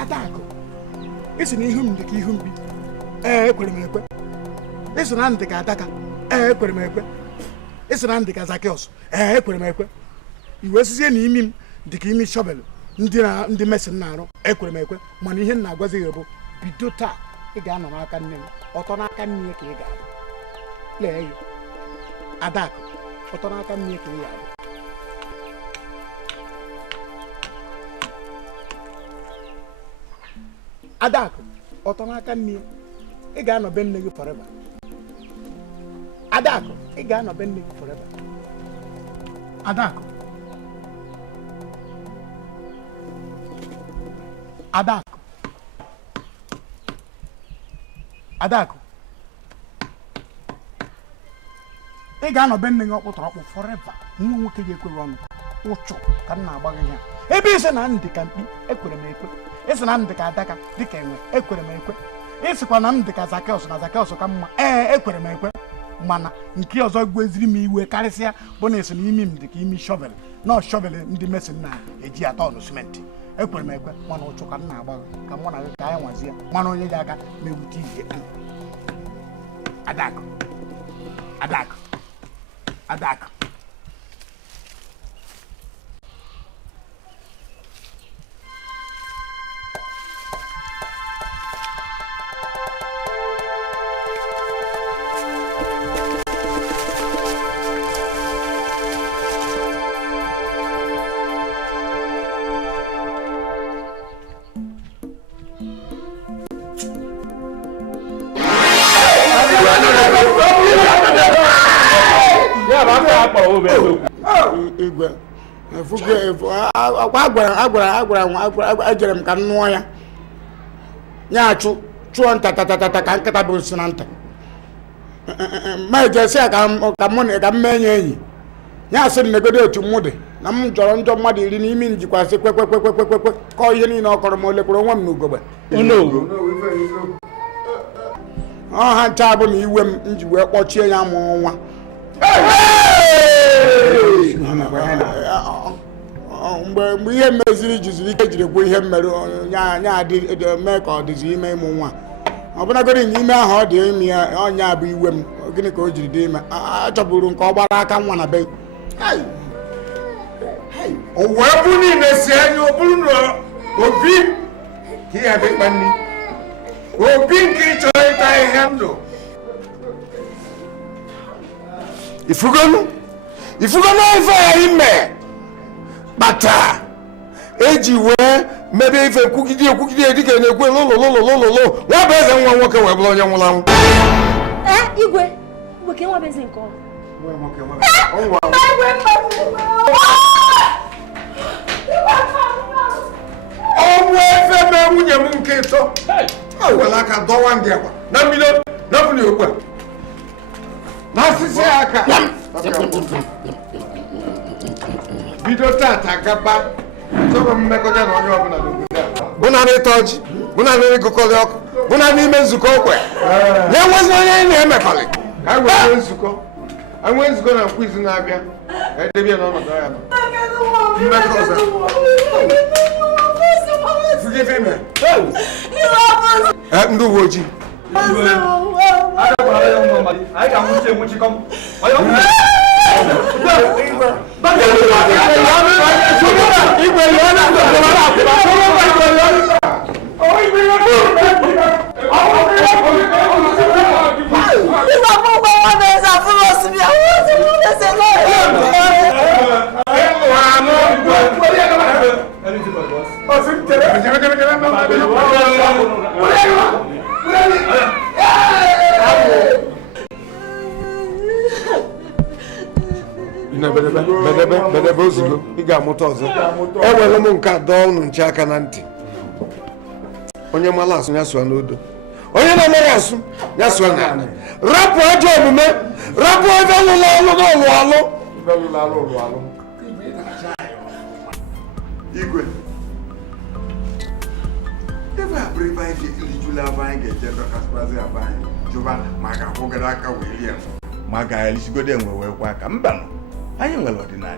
Adakụ esi na ihu m dị ka ihu mbi ekwere m ekwe. Eso na ndị ka Adaka, ekwere m ekwe. Eso na ndị ka Zakios, ekwere m ekwe. Iwe sizie na imi m dị ka imi shovel ndị mesin na-arụ, ekwere m ekwe. Mana ihe m na-agwazi gị bụ bido taa ị ga-anọ n'aka nne m, ọtọ n'aka nne ya ka ị ga-abụ. Lee ya Adakụ, ọtọ n'aka nne ya ka ị ga-abụ. Adakụ, ọtọ n'aka nne ya, ị ga-anọ be nne gị forever. Adakụ, ị ga-anọ be nne gị forever. Adakụ. Adakụ. Adakụ. Ị ga-anọ be nne gị ọkpụtọrọkpụ forever. Nwa nwoke ga-ekweghị ọnụ. Ụchụ ka m na-agba gị ya. Ebe isi na ndị ka mkpi, ekwere m ekwe. Isi na ndị ka Adaka dịka enwe, ekwere m ekwe. Isikwa na m dị ka Zakios na Zakios ka mma, ekwere m ekwe. Mana nke ọzọ gweziri m iwe karịsịa bụ na esi na imi m dị ka imi shovel, na shovel ndị mesin na-eji atọ ọnụ simenti. Ekwere m ekwe, mana ụchụ ka m na-agba gị ka mụ na gị ka anyị nwazie mana onye ga-aga na-ewute ihe. Adakụ. Adakụ. Adakụ. Igwe ejere m ka m nụọ ya nya chụọ ntatatata ka nkịta bụ si na nta ma ejesi ya ka m mee ya enyi ya sị m negodo otu mụ dị na m jọrọ njọ mmadụ 10 n'imi m jikwasị kwekwekwekwekwe kọọ ihe niile ọ kọrọ m olekwuru onwe m n'ugogbe ha ncha bụ na iwe m ji wee kpọchie ya mụọ nwa mgbe ihe meziri jiziri ike jiri kwuo ihe mmerụ nya mee ka ọ dịzi ime ịmụ nwa ọbụnagodi nye ime ahụ ọ dị ime ya ọnya bụ iwe m gịnị ka o jiri dị ime achọburu nke ọ gbara aka nwa na be o wee bụ niile si anya ọ bụrụ na obi ka ị ga-abịa ịkpa nri obi nke ị chọrọ ịta ihe ndụ ifugonu ife ya ime kpata eji wee mebe ife kwugide dịka na-ekwe lụlụlụlụlụlụ nwa bụ eze nwa nwoke wee bụrụ onye nwụrụ anwụ. Igwe ka nwa bụ eze nke ọnwụ efe mee nwunye m nke ịtọ were aka dọwa ndị agwa na mbido napụli okpu a na asịsị aka bido tata gaba chọrọ mmekọta na onye ọbụla n'obodo a bụ na ịta ọjị bụ na ịgụkọrị ọkụ bụ na n'ime nzukọ okwe ya enwezi onye anyị na-emekọrị ka anyị wee nwee nzukọ na nkwa izu na-abịa ka edebe ya n'ọnọdụ ya nọ mmekọ ọzọ ndị uwe ojii bedebe ozugbo ị ga-amụta ọzọ enwere m nke dọọ unu nche aka na ntị onye mara asụ ya sụọ n'odo onye na-amaghị asụ ya sụọ na rapụ ajọ omume rapụ ebe lụrụ ọlụ n'ụlọ Igwe ebe a bụrụ ebe anyị ga-elijula ebe anyị ga-eje dọkasịkwazi aba anyị jụba ma ga-akwụgara aka wee rie ma ga-elisigodo enwe wee kwa aka mbanụ anyị nwere ọdịnala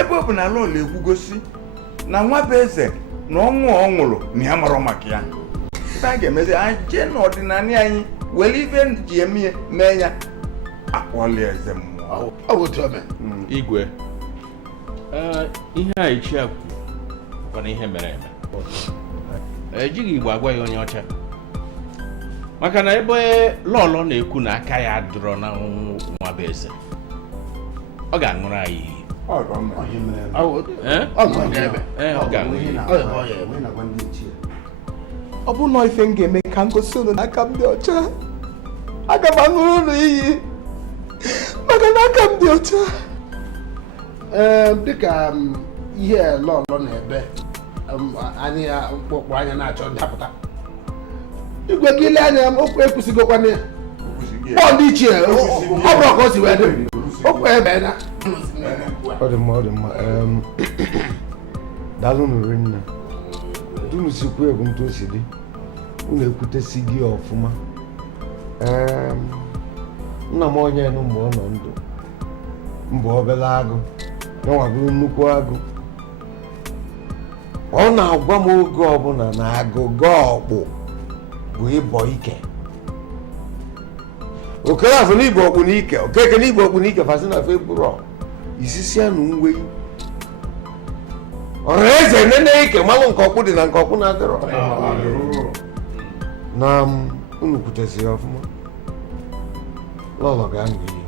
ebe ọ bụ na ala ụlọ ekwugosi na nwa bụ eze na ọnwụ ọ nwụrụ na ya marọ maka ya ife ga-emezi anyị jee n'ọdịnala anyị were ife ji eme mee ya akpọli eze mmụọ. Igwe ihe a ichi a kwuru bụkwana ihe mere eme ejighị Igbo agwa ya onye ọcha maka na ebe lọlọ na-ekwu na aka ya dụrọ na nwa bụ eze ọ ga-aṅụrụ anyị iyi. Ọ bụ na ife m ga-eme ka m gosi unu n'aka m dị ọcha, aga m aṅụrụ unu iyi maka na aka m dị ọcha. Dịka ihe lọlọ na-ebe anyị mkpọkpọ anya na-achọ ndapụta Igwe gị ile anya okwu ekwusigokwana ya ọ dị iche ọ bụrụ ka o si wee dị okwu ebe na ọ dị mma daalụ nụ rinne dunu sikwa egwu ntụ osi dị unu ekwutesi gị ọfụma. Nna m onye nụ mgbe ọ nọ ndụ mbụ obere agụ yanwa bụrụ nnukwu agụ. Ọ na-agwa m oge ọbụla na agụgọ ọkpụ bụ ịbọ ike. Okere afọ n'igbo ọkpụ n'ike okeke n'igbo ọkpụ n'ike fasị na febụrọ isisi anụ nwe ọrụ eze nene ike malụ nke ọkpụ dị na nke ọkpụ na-adịrọ na unu kwutesịrị ọfụma lọlọ ga-aṅụ iyi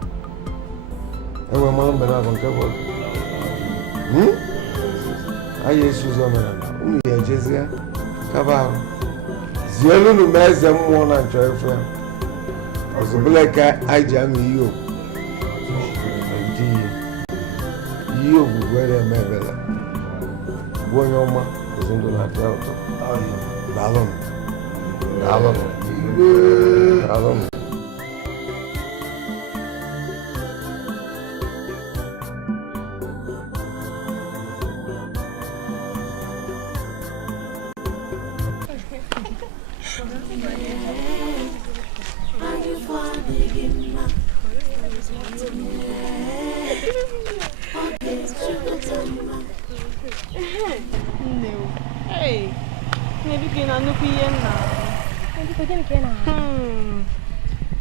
enwe mmanụ mbe na-abụ nke bụ anyị esi ụzọ omenala unu ya ejezie kaba ahụ zielu unu ma eze mmụọ na nchọ efe ọzọbụla ka anyị ji aṅụ iyi okwu ndị iyi ogwugwu eme ebele bụ onye ọma ozi ndụ na-atọ ya ụtọ. Daalụnụ daalụnụ daalụnụ.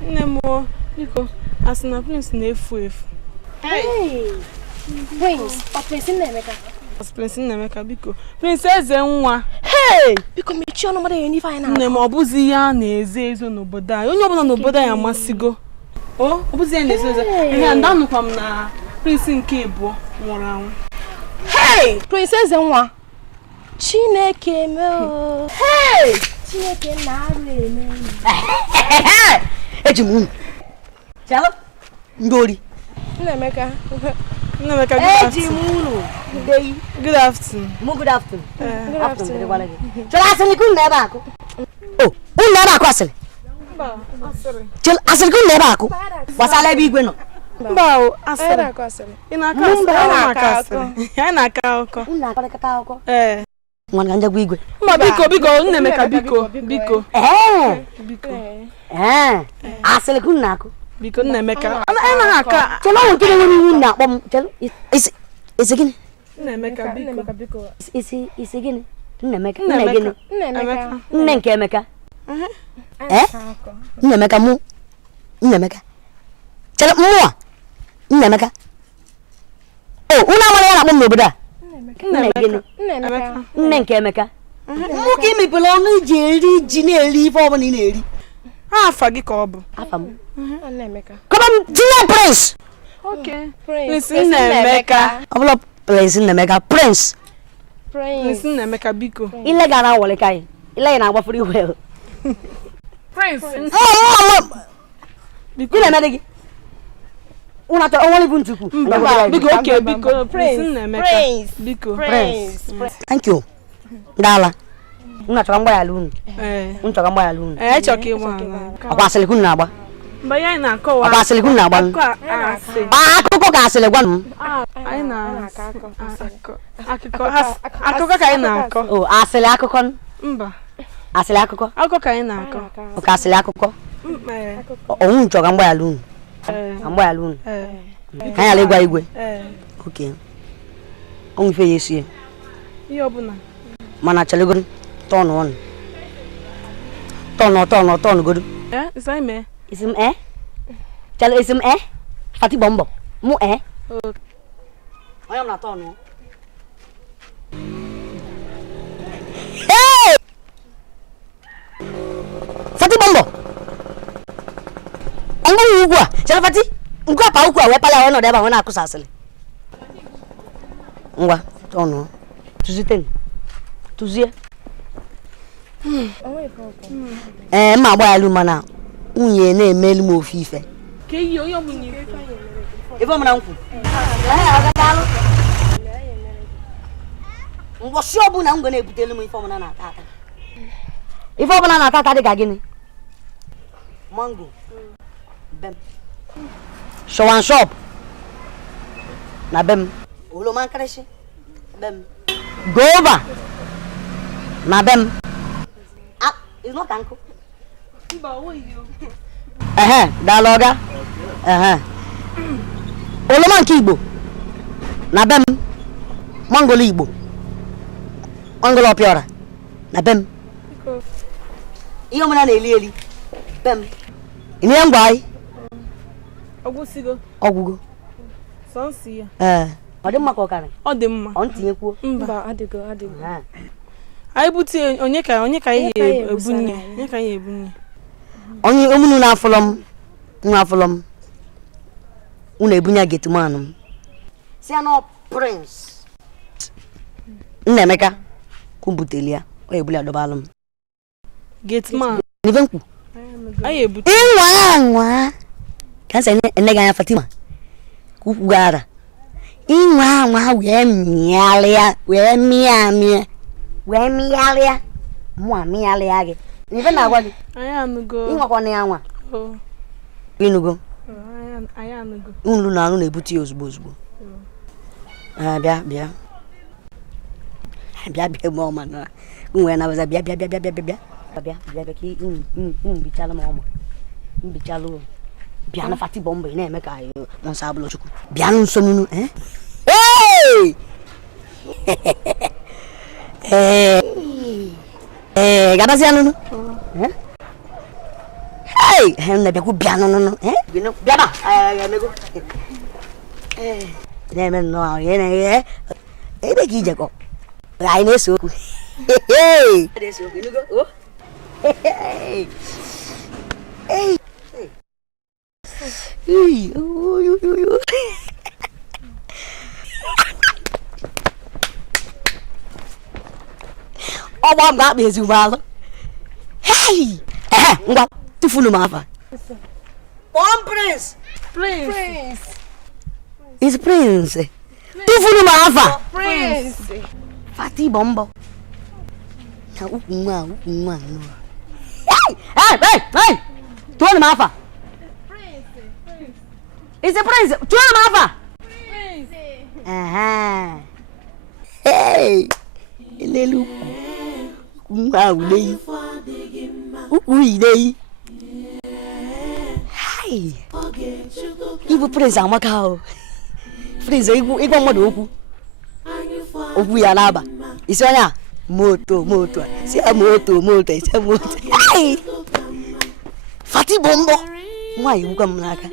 Nne m biko asị na Prince na-efu efu. Prince Nnemeka biko Prince eze nwa. Biko mechie ọnụ mmadụ ya n'ife anyị na-akọ. Nne m ọ bụzi ihe a na-ezo ezo n'obodo anyị onye ọbụla n'obodo anyị amasịgo ọ bụzi ya na-ezo ezo ihe ndị anụkwa m na Prince nke ịbụọ nwụrụ anwụ. Prince eze nwa Chineke mee Chineke na-arụ eme eji m unu chalụ ndị ori Nnemeka eji m unu good afternoon. Good afternoon. Chọrọ asịrị ka unu ebe akụ unu ebe akụ asịrị asịrị ka unu ebe akụ gbasara ebe Igwe nọ. Mba o asịrị ị na-akọ asịrị anyị na-akọ akụkọ. Unu na-akọrịkọta akụkọ nwana njagwa Igwe. Mba biko Nnemeka biko asịrị ka unu na-akụ biko Nnemeka anyị na-aka chelo nwere ike nwere iwu na-akpọ m chelo isi gịnị Nnemeka biko isi gịnị Nnemeka nne nke Emeka Nnemeka mụ Nnemeka chelo mmụọ Nnemeka unu amara ya na-akpọ m n'obodo a nne gịnị nne nke Emeka mụ ka imepere ọnụ iji eri ji na-eri ife ọbụla ị na-eri afa gị ka ọ bụ afa m kọba m tinye Prince Prince Nnemeka ọ bụla Prince Nnemeka Prince Nnemeka biko ile gara awọlị ka anyị ile ya na-agbafuru iwe Prince biko na-eme gị unu achọrọ onwere ibu ntukwu biko Prince Nnemeka biko thank you dala unu achọrọ mgbaghara unu unu chọrọ mgbaghara unu ọkwa asịrị unu na-agba ọkwa asịrị unu na-agba akụkọ ka asịrị gwa m akụkọ ka anyị na-akọ asịrị akụkọ asịrị akụkọ ka anyị na-akọ ọka asịrị akụkọ unu chọrọ mgbaghara unu mgbaghara unu ka anyị ala ịgwa Igwe oke ọnwụ ife ya esi ihe ọbụla mana chalego tọnụ ọnụ Ton godu. Isai me. Isim Chalo isim Fati bombo. Mu Oya na ton. Hey! Fati bombo. Angu ugwa. Chalo Fati. Ngwa pa ukwa we pala wono deba wona akusa asile. Ngwa ton. Tuzie. Ma gba alu mana unye na emelu mo ofife. Ke yi oyo mu ni. Ifo mana nku. Aga dalu. Ngwo si obu na ngo na ebutelu mu ifo mana na tata. Ifo mana na tata dị ka gini. Mango. Bem. Show and shop. Na bem. Olo man kreshi. Bem. Gova. Na bem. It's not uncle. Daloga. Oloman Igbo. Na bem. Mongolo Igbo. Mongolo Piora. Na bem. Iyo mna na eli. Bem. Ini angwai. Ogusigo. Ogugo. Sonsi ya. Ọ dị mma ka ọ karị? Ọ dị mma. Ọ ntinyekwuo? Mba, adịgo. Anyị butie onye ka ihe ebunye. Onye omunu na afọlọm. Unu ebunya getumanụ. Si anọ prince. Nna Emeka kumbuteli ya. O ebuli adobalụ m. Gateman. Nive nkwu. Anyị ebute. Inwa. Ka nse ene ga anya Fatima. Kuku gara. Inwa we mialia. We mialia. Mwa mialia ge. Nive na agwa gị. Anyị anụgo. Inwa na ya nwa. Inugo. Anyị anụgo. Unu na anu na-ebute ozugbo. Bịa. Bịa mama na. Unwe na baza bịa. Bịa ki mbichala mama. Mbichala. Bịa na Fati bombe na eme ka anyị nsa abụlọ chukwu. Bịa nso nunu, Gabazia nunu. Na bịa ku bịa nunu. Bịa ba. Mego. Na-eme nnọọ ihe ebe ka ije kọ. Anyị na-ese okwu. Na-ese okwu, nugo. Ọgba m ga-akpa ezi ụgbọala. Ngwa tụfunu m afa. One prince. Is prince. Tụfunu m afa. Fati bombo. Na ukwu nwa. Hey! Tụọnụ m afa. Is a prince. Tụọnụ m afa. Hey! Elelu. Ukwu idei. Hai. Ibu prince amaka o. Prince igwa mmadụ okwu. Okwu ya na-aba. Isi onye moto. Si moto. Isi moto. Hai. Fati bombo. Nwaanyị wukwa m n'aka.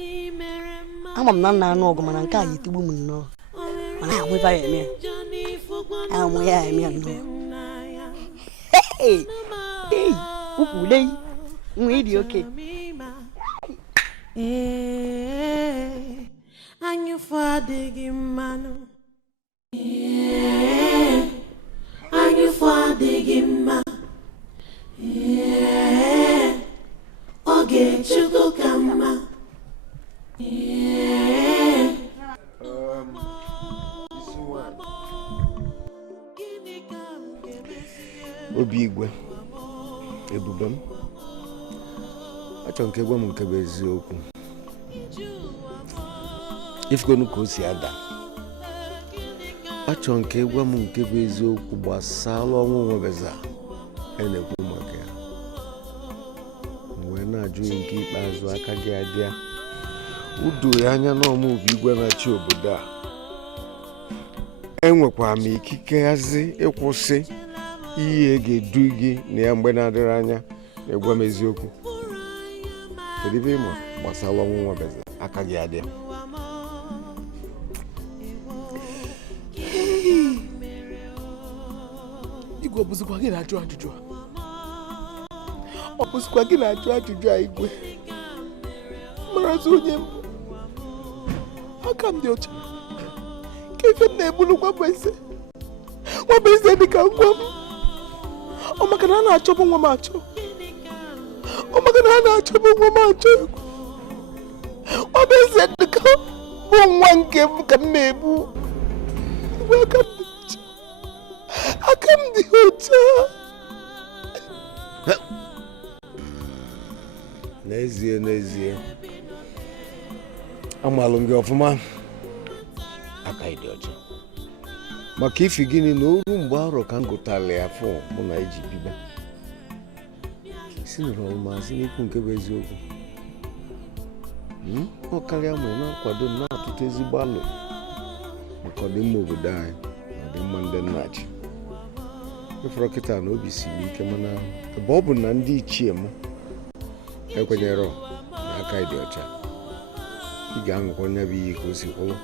Ama m na nna anụ ọgụ mana nke a ga-etigbu m nnọọ. Mana ya nweba ya eme ya. Hey! Ukule. Nwe dị oke. Anyị fadịghị mmanụ. Anyị fadịghị mma. Oge Chukwu ka mma. Obi Igwe ebube m achọ nke gwa m nke bụ eziokwu ifugonu ka o si ada achọ nke gwa m nke bụ eziokwu gbasara ọnwụ nwebeza na-ekwu maka ya wee na-ajụ nke ikpeazụ aka gị adịa udo ya anya n'ọmụ Obi Igwe na-achị obodo a enwekwara m ikike hazi ịkwụsị ihe ga-edu gị na ya mgbe na-adịrị anya egwa m eziokwu kedu ibe ịma gbasara ọnwụ nwa beze aka gị adị Igwe ọ bụzikwa gị na-ajụ ajụjụ a? Ọ bụzikwa gị na-ajụ ajụjụ a, Igwe? Marazi onye mbụ aka m dị ọcha ka ife m na-egbulu nwa bụ eze dị ka ngwa m. Ọ maka na a na-achọbụ nwa m achọ, ọ maka na a na-achọbụ nwa m achọ. Nwa bụ eze dị ka bụ nwa nke m ka m na-egbu. Igwe aka m dị ọcha. N'ezie amalụ m gị ọfụma aka ịdị ọcha maka ifi gịnị na oru mgbe arọ ka m gụtara ya fọ mụ na iji bibe si nụrụ ọmụmasị n'ikwu nke bụ eziokwu ọ karịa ma ị na-akwado na-atụta ezigbo alụ maka ọdịmma obodo anyị na ọdịmma ndị nnachi ịfọrọ kịta na obi siri ike mana ebe ọ bụ na ndị ichie m ekwenyere na aka ịdị ọcha ị ga-aṅụkwa anya bụ iyi ka o si kwụrụ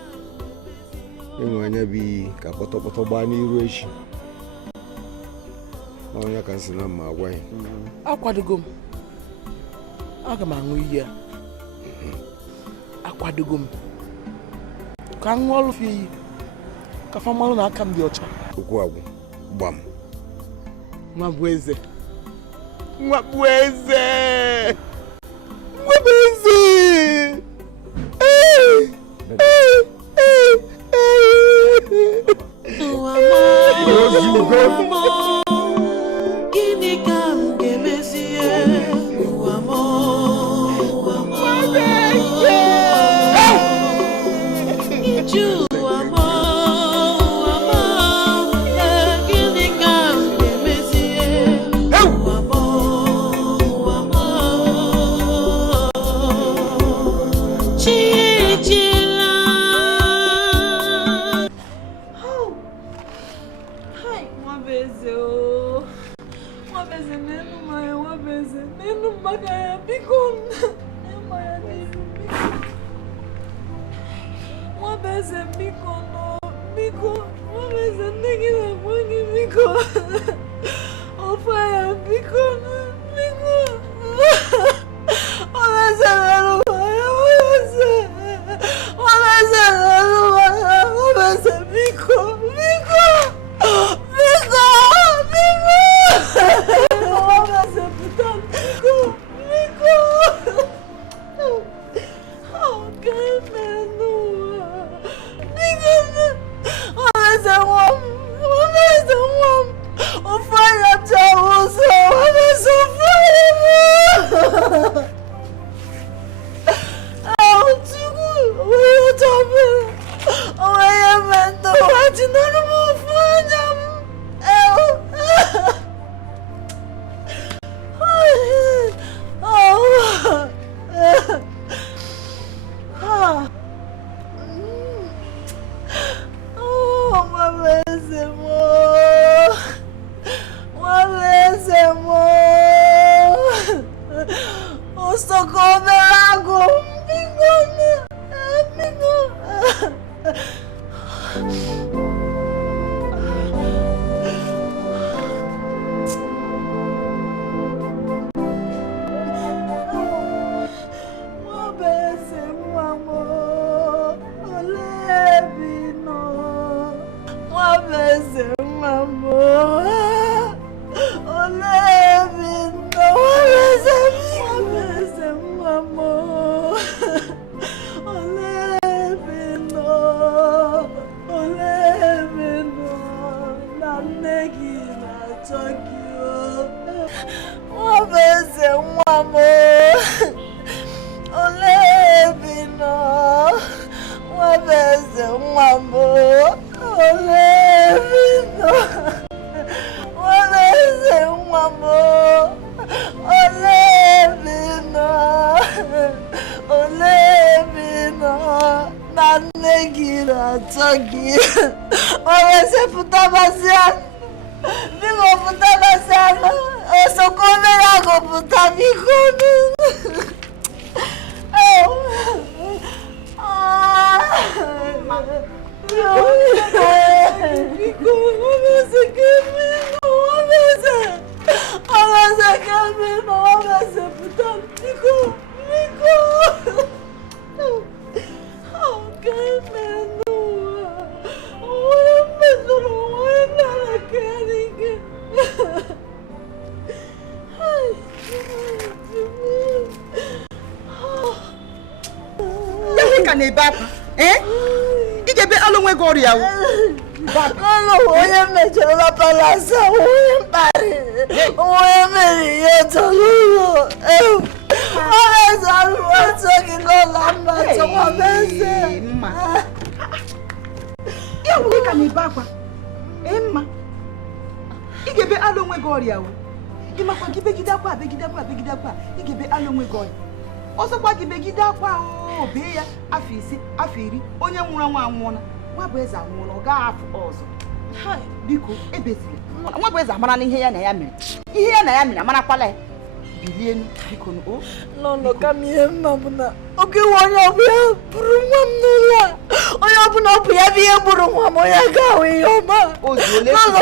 enwe anya bụ iyi ka kpọtọkpọtọ gbaa n'iru echi onye ka nsị na mma agwa ya akwadogo m aga m aṅụ iyi a akwadogo m ka m ṅụọ ọlụfe iyi ka fa mmanụ na aka m dị ọcha okwu agwụ gbam nwa bụ eze nwa bụ eze nwa bụ eze Gịnị ka m ga-emezie ụwa m iji ụwa m gịnị ka m ga-emezie ụwa m chi ejila Nwabeze o Nwabeze nenu maya Nwabeze nenu magaya biko maya nenu biko Nwabeze biko no biko Nwabeze negi na mwangi biko Ofaya biko biko Nwabeze nenu maya Nwabeze nenu maya Nwabeze biko biko Vivo puta basano, eso come la go puta Biko, ebezile. Nwa bụ eze amara na ihe ya na ya mere. Ihe ya na ya mere amarakwala ya. Bilie biko no. No, ka m ihe mma bụ na oge onye ọ bụ ya bụrụ nwa m n'ụlọ a. Onye ọ bụ na ọ bụ ya bụ ihe bụrụ nwa m onye ga-ahụ ihe ọma. Ozuole. Mama.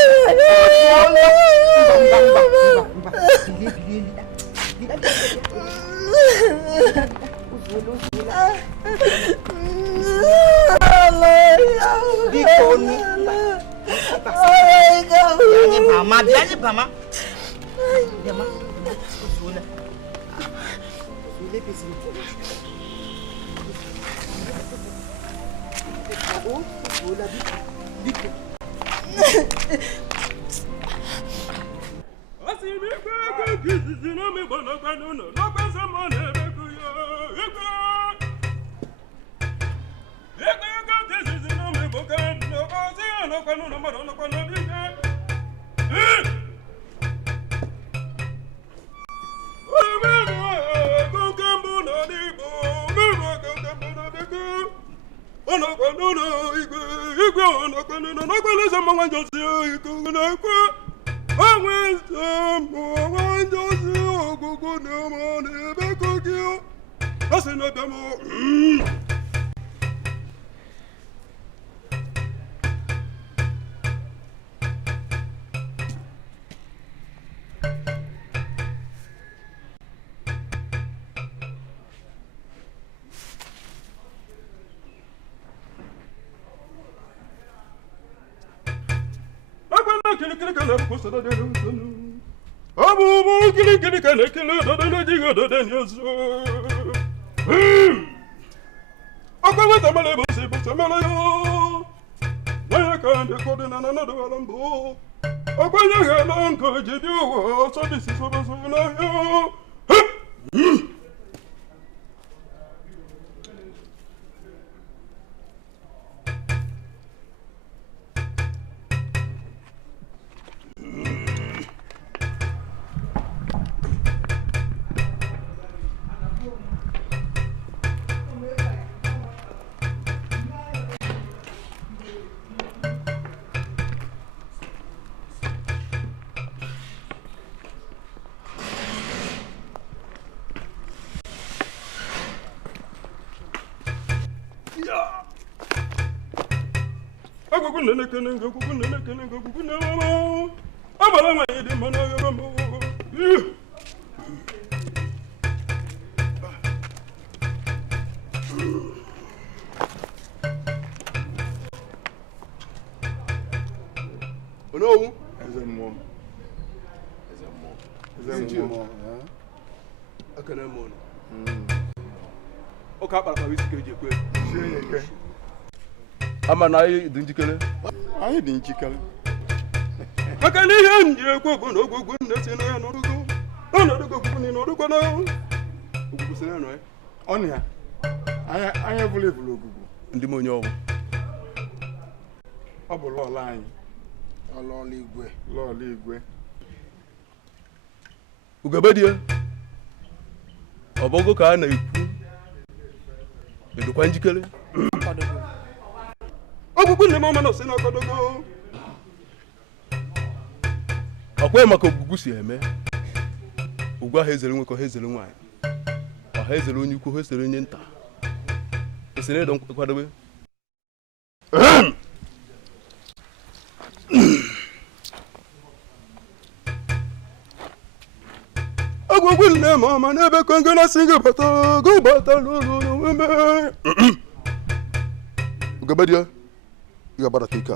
Ama na anyị dị njikere. Anyị dị njikere. Maka na ihe m ji ekwu bụ na ogwugwu na-esi na ya n'ọdụgụ. Ọ na-ọdụgụ ogwugwu na ọdụgụ na ogwugwu si na ya. Ọ na ya. Anyị ebula ogwugwu. Ndị m onye ọgwụ. Ọ bụ lọọlọ anyị. Lọọlọ Igwe. Lọọlọ Igwe. Ugobedie. Ọ bụgo ka a na-ekwu. Edokwa njikere. Ogwugwu nne m ọma na osi n'ọkọdogo. Ọkwa maka ogwugwu si eme. ugwu ahụ ezere nwoke, ha ezere nwaanyị, ọha ezere onye ukwu, ha ezere onye nta. Esere edo nkwadobe. Agwagwa nne mama n'ebe kongo na singa bata go bata lulu meme. Ugabadia igabara tika.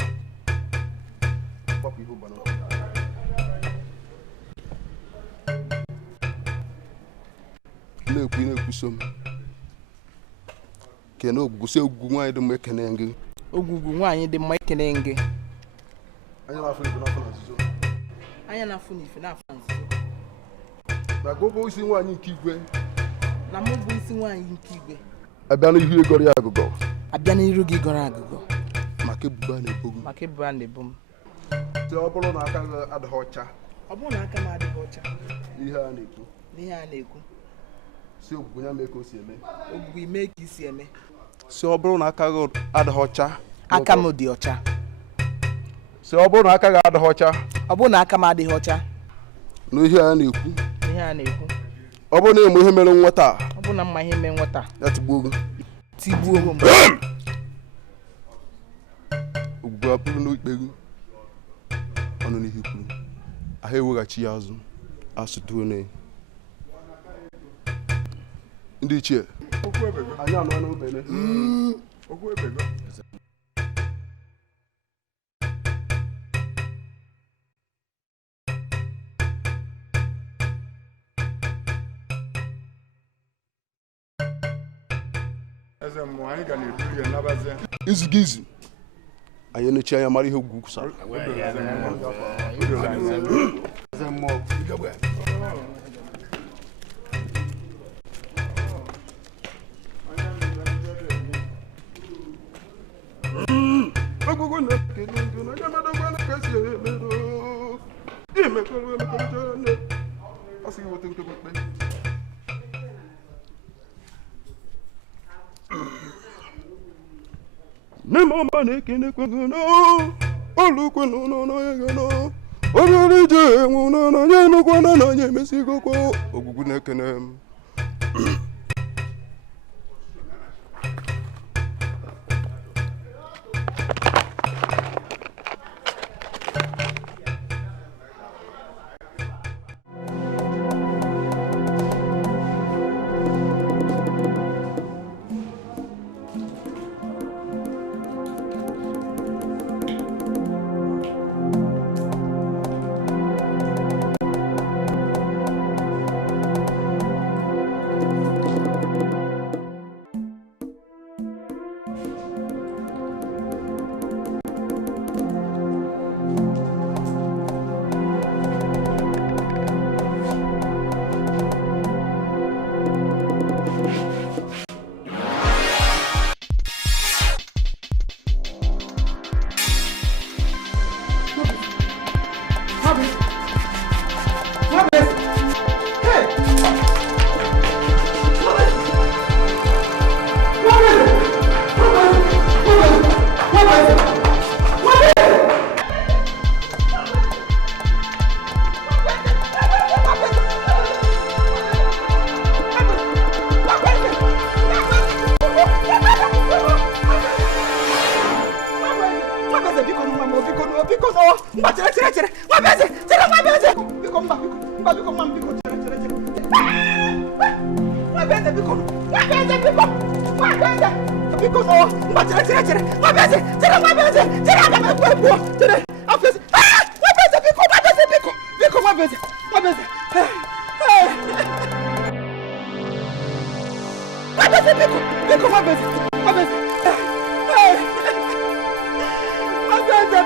Papi ho bana. Na-ekwu som. Kene ogwugwu se ogwugwu nwaanyị dị mma ekene ngị. Ogwugwu nwaanyị dị mma ekene ngị. Anya na-afụ ife n'afọ nzuzo. Anya na-afụ n'ife n'afọ nzuzo. Na gogo isi nwaanyị nke Igwe. Na mụ bụ isi nwaanyị nke Igwe. Abịa n'ihu ịgọrọ ya agụgọ. Abịa n'iru gị gọrọ agụgọ. Maka ebubo a na-ebo m. Maka ebubo a na-ebo m. Sị ọ bụrụ na aka gị adịghị ọcha. Ọ bụrụ na aka m adịghị ọcha. N'ihe a na-ekwu. N'ihe a na-ekwu. Si ogwugwu ya mee ka o si eme. Ogwugwu ime ka isi eme. Si ọ bụrụ na aka gị adịghị ọcha. Aka m dị ọcha. Si ọ bụrụ na aka gị adịghị ọcha. Ọ bụrụ na aka m adịghị ọcha. N'ihe a na-ekwu. N'ihe a na-ekwu. Ọ bụrụ na ịmụ ihe mere nwata. Ọ bụrụ na mma ihe mee nwata. Ya tigbuo gị. Tigbuo m. Ogwugwu apụrụ n'ikpe gị. Ọnụ n'ihe kwuru. Ahụ eweghachi ya azụ. Asụtuo na ndị ichie. Anyị anọ n'obele. Okwu ebego. Eze mmụọ anyị ga na-eburu ya nabazie. Iziga izi. Anyị enechi anya mara ihe ogwugwu kwusara. Eze mmụọ. Ogwugwu na-ekele ndị na yamadogwa na kasi emedo. Imekọrọ nne. Asị gị wote nke mkpe. Ne mama na-ekene kwegono. Olukwe no no yegano. Obere je nwụna na nye nukwana na nye mesigoko. Ogwugwu na-ekene m.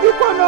Biko no.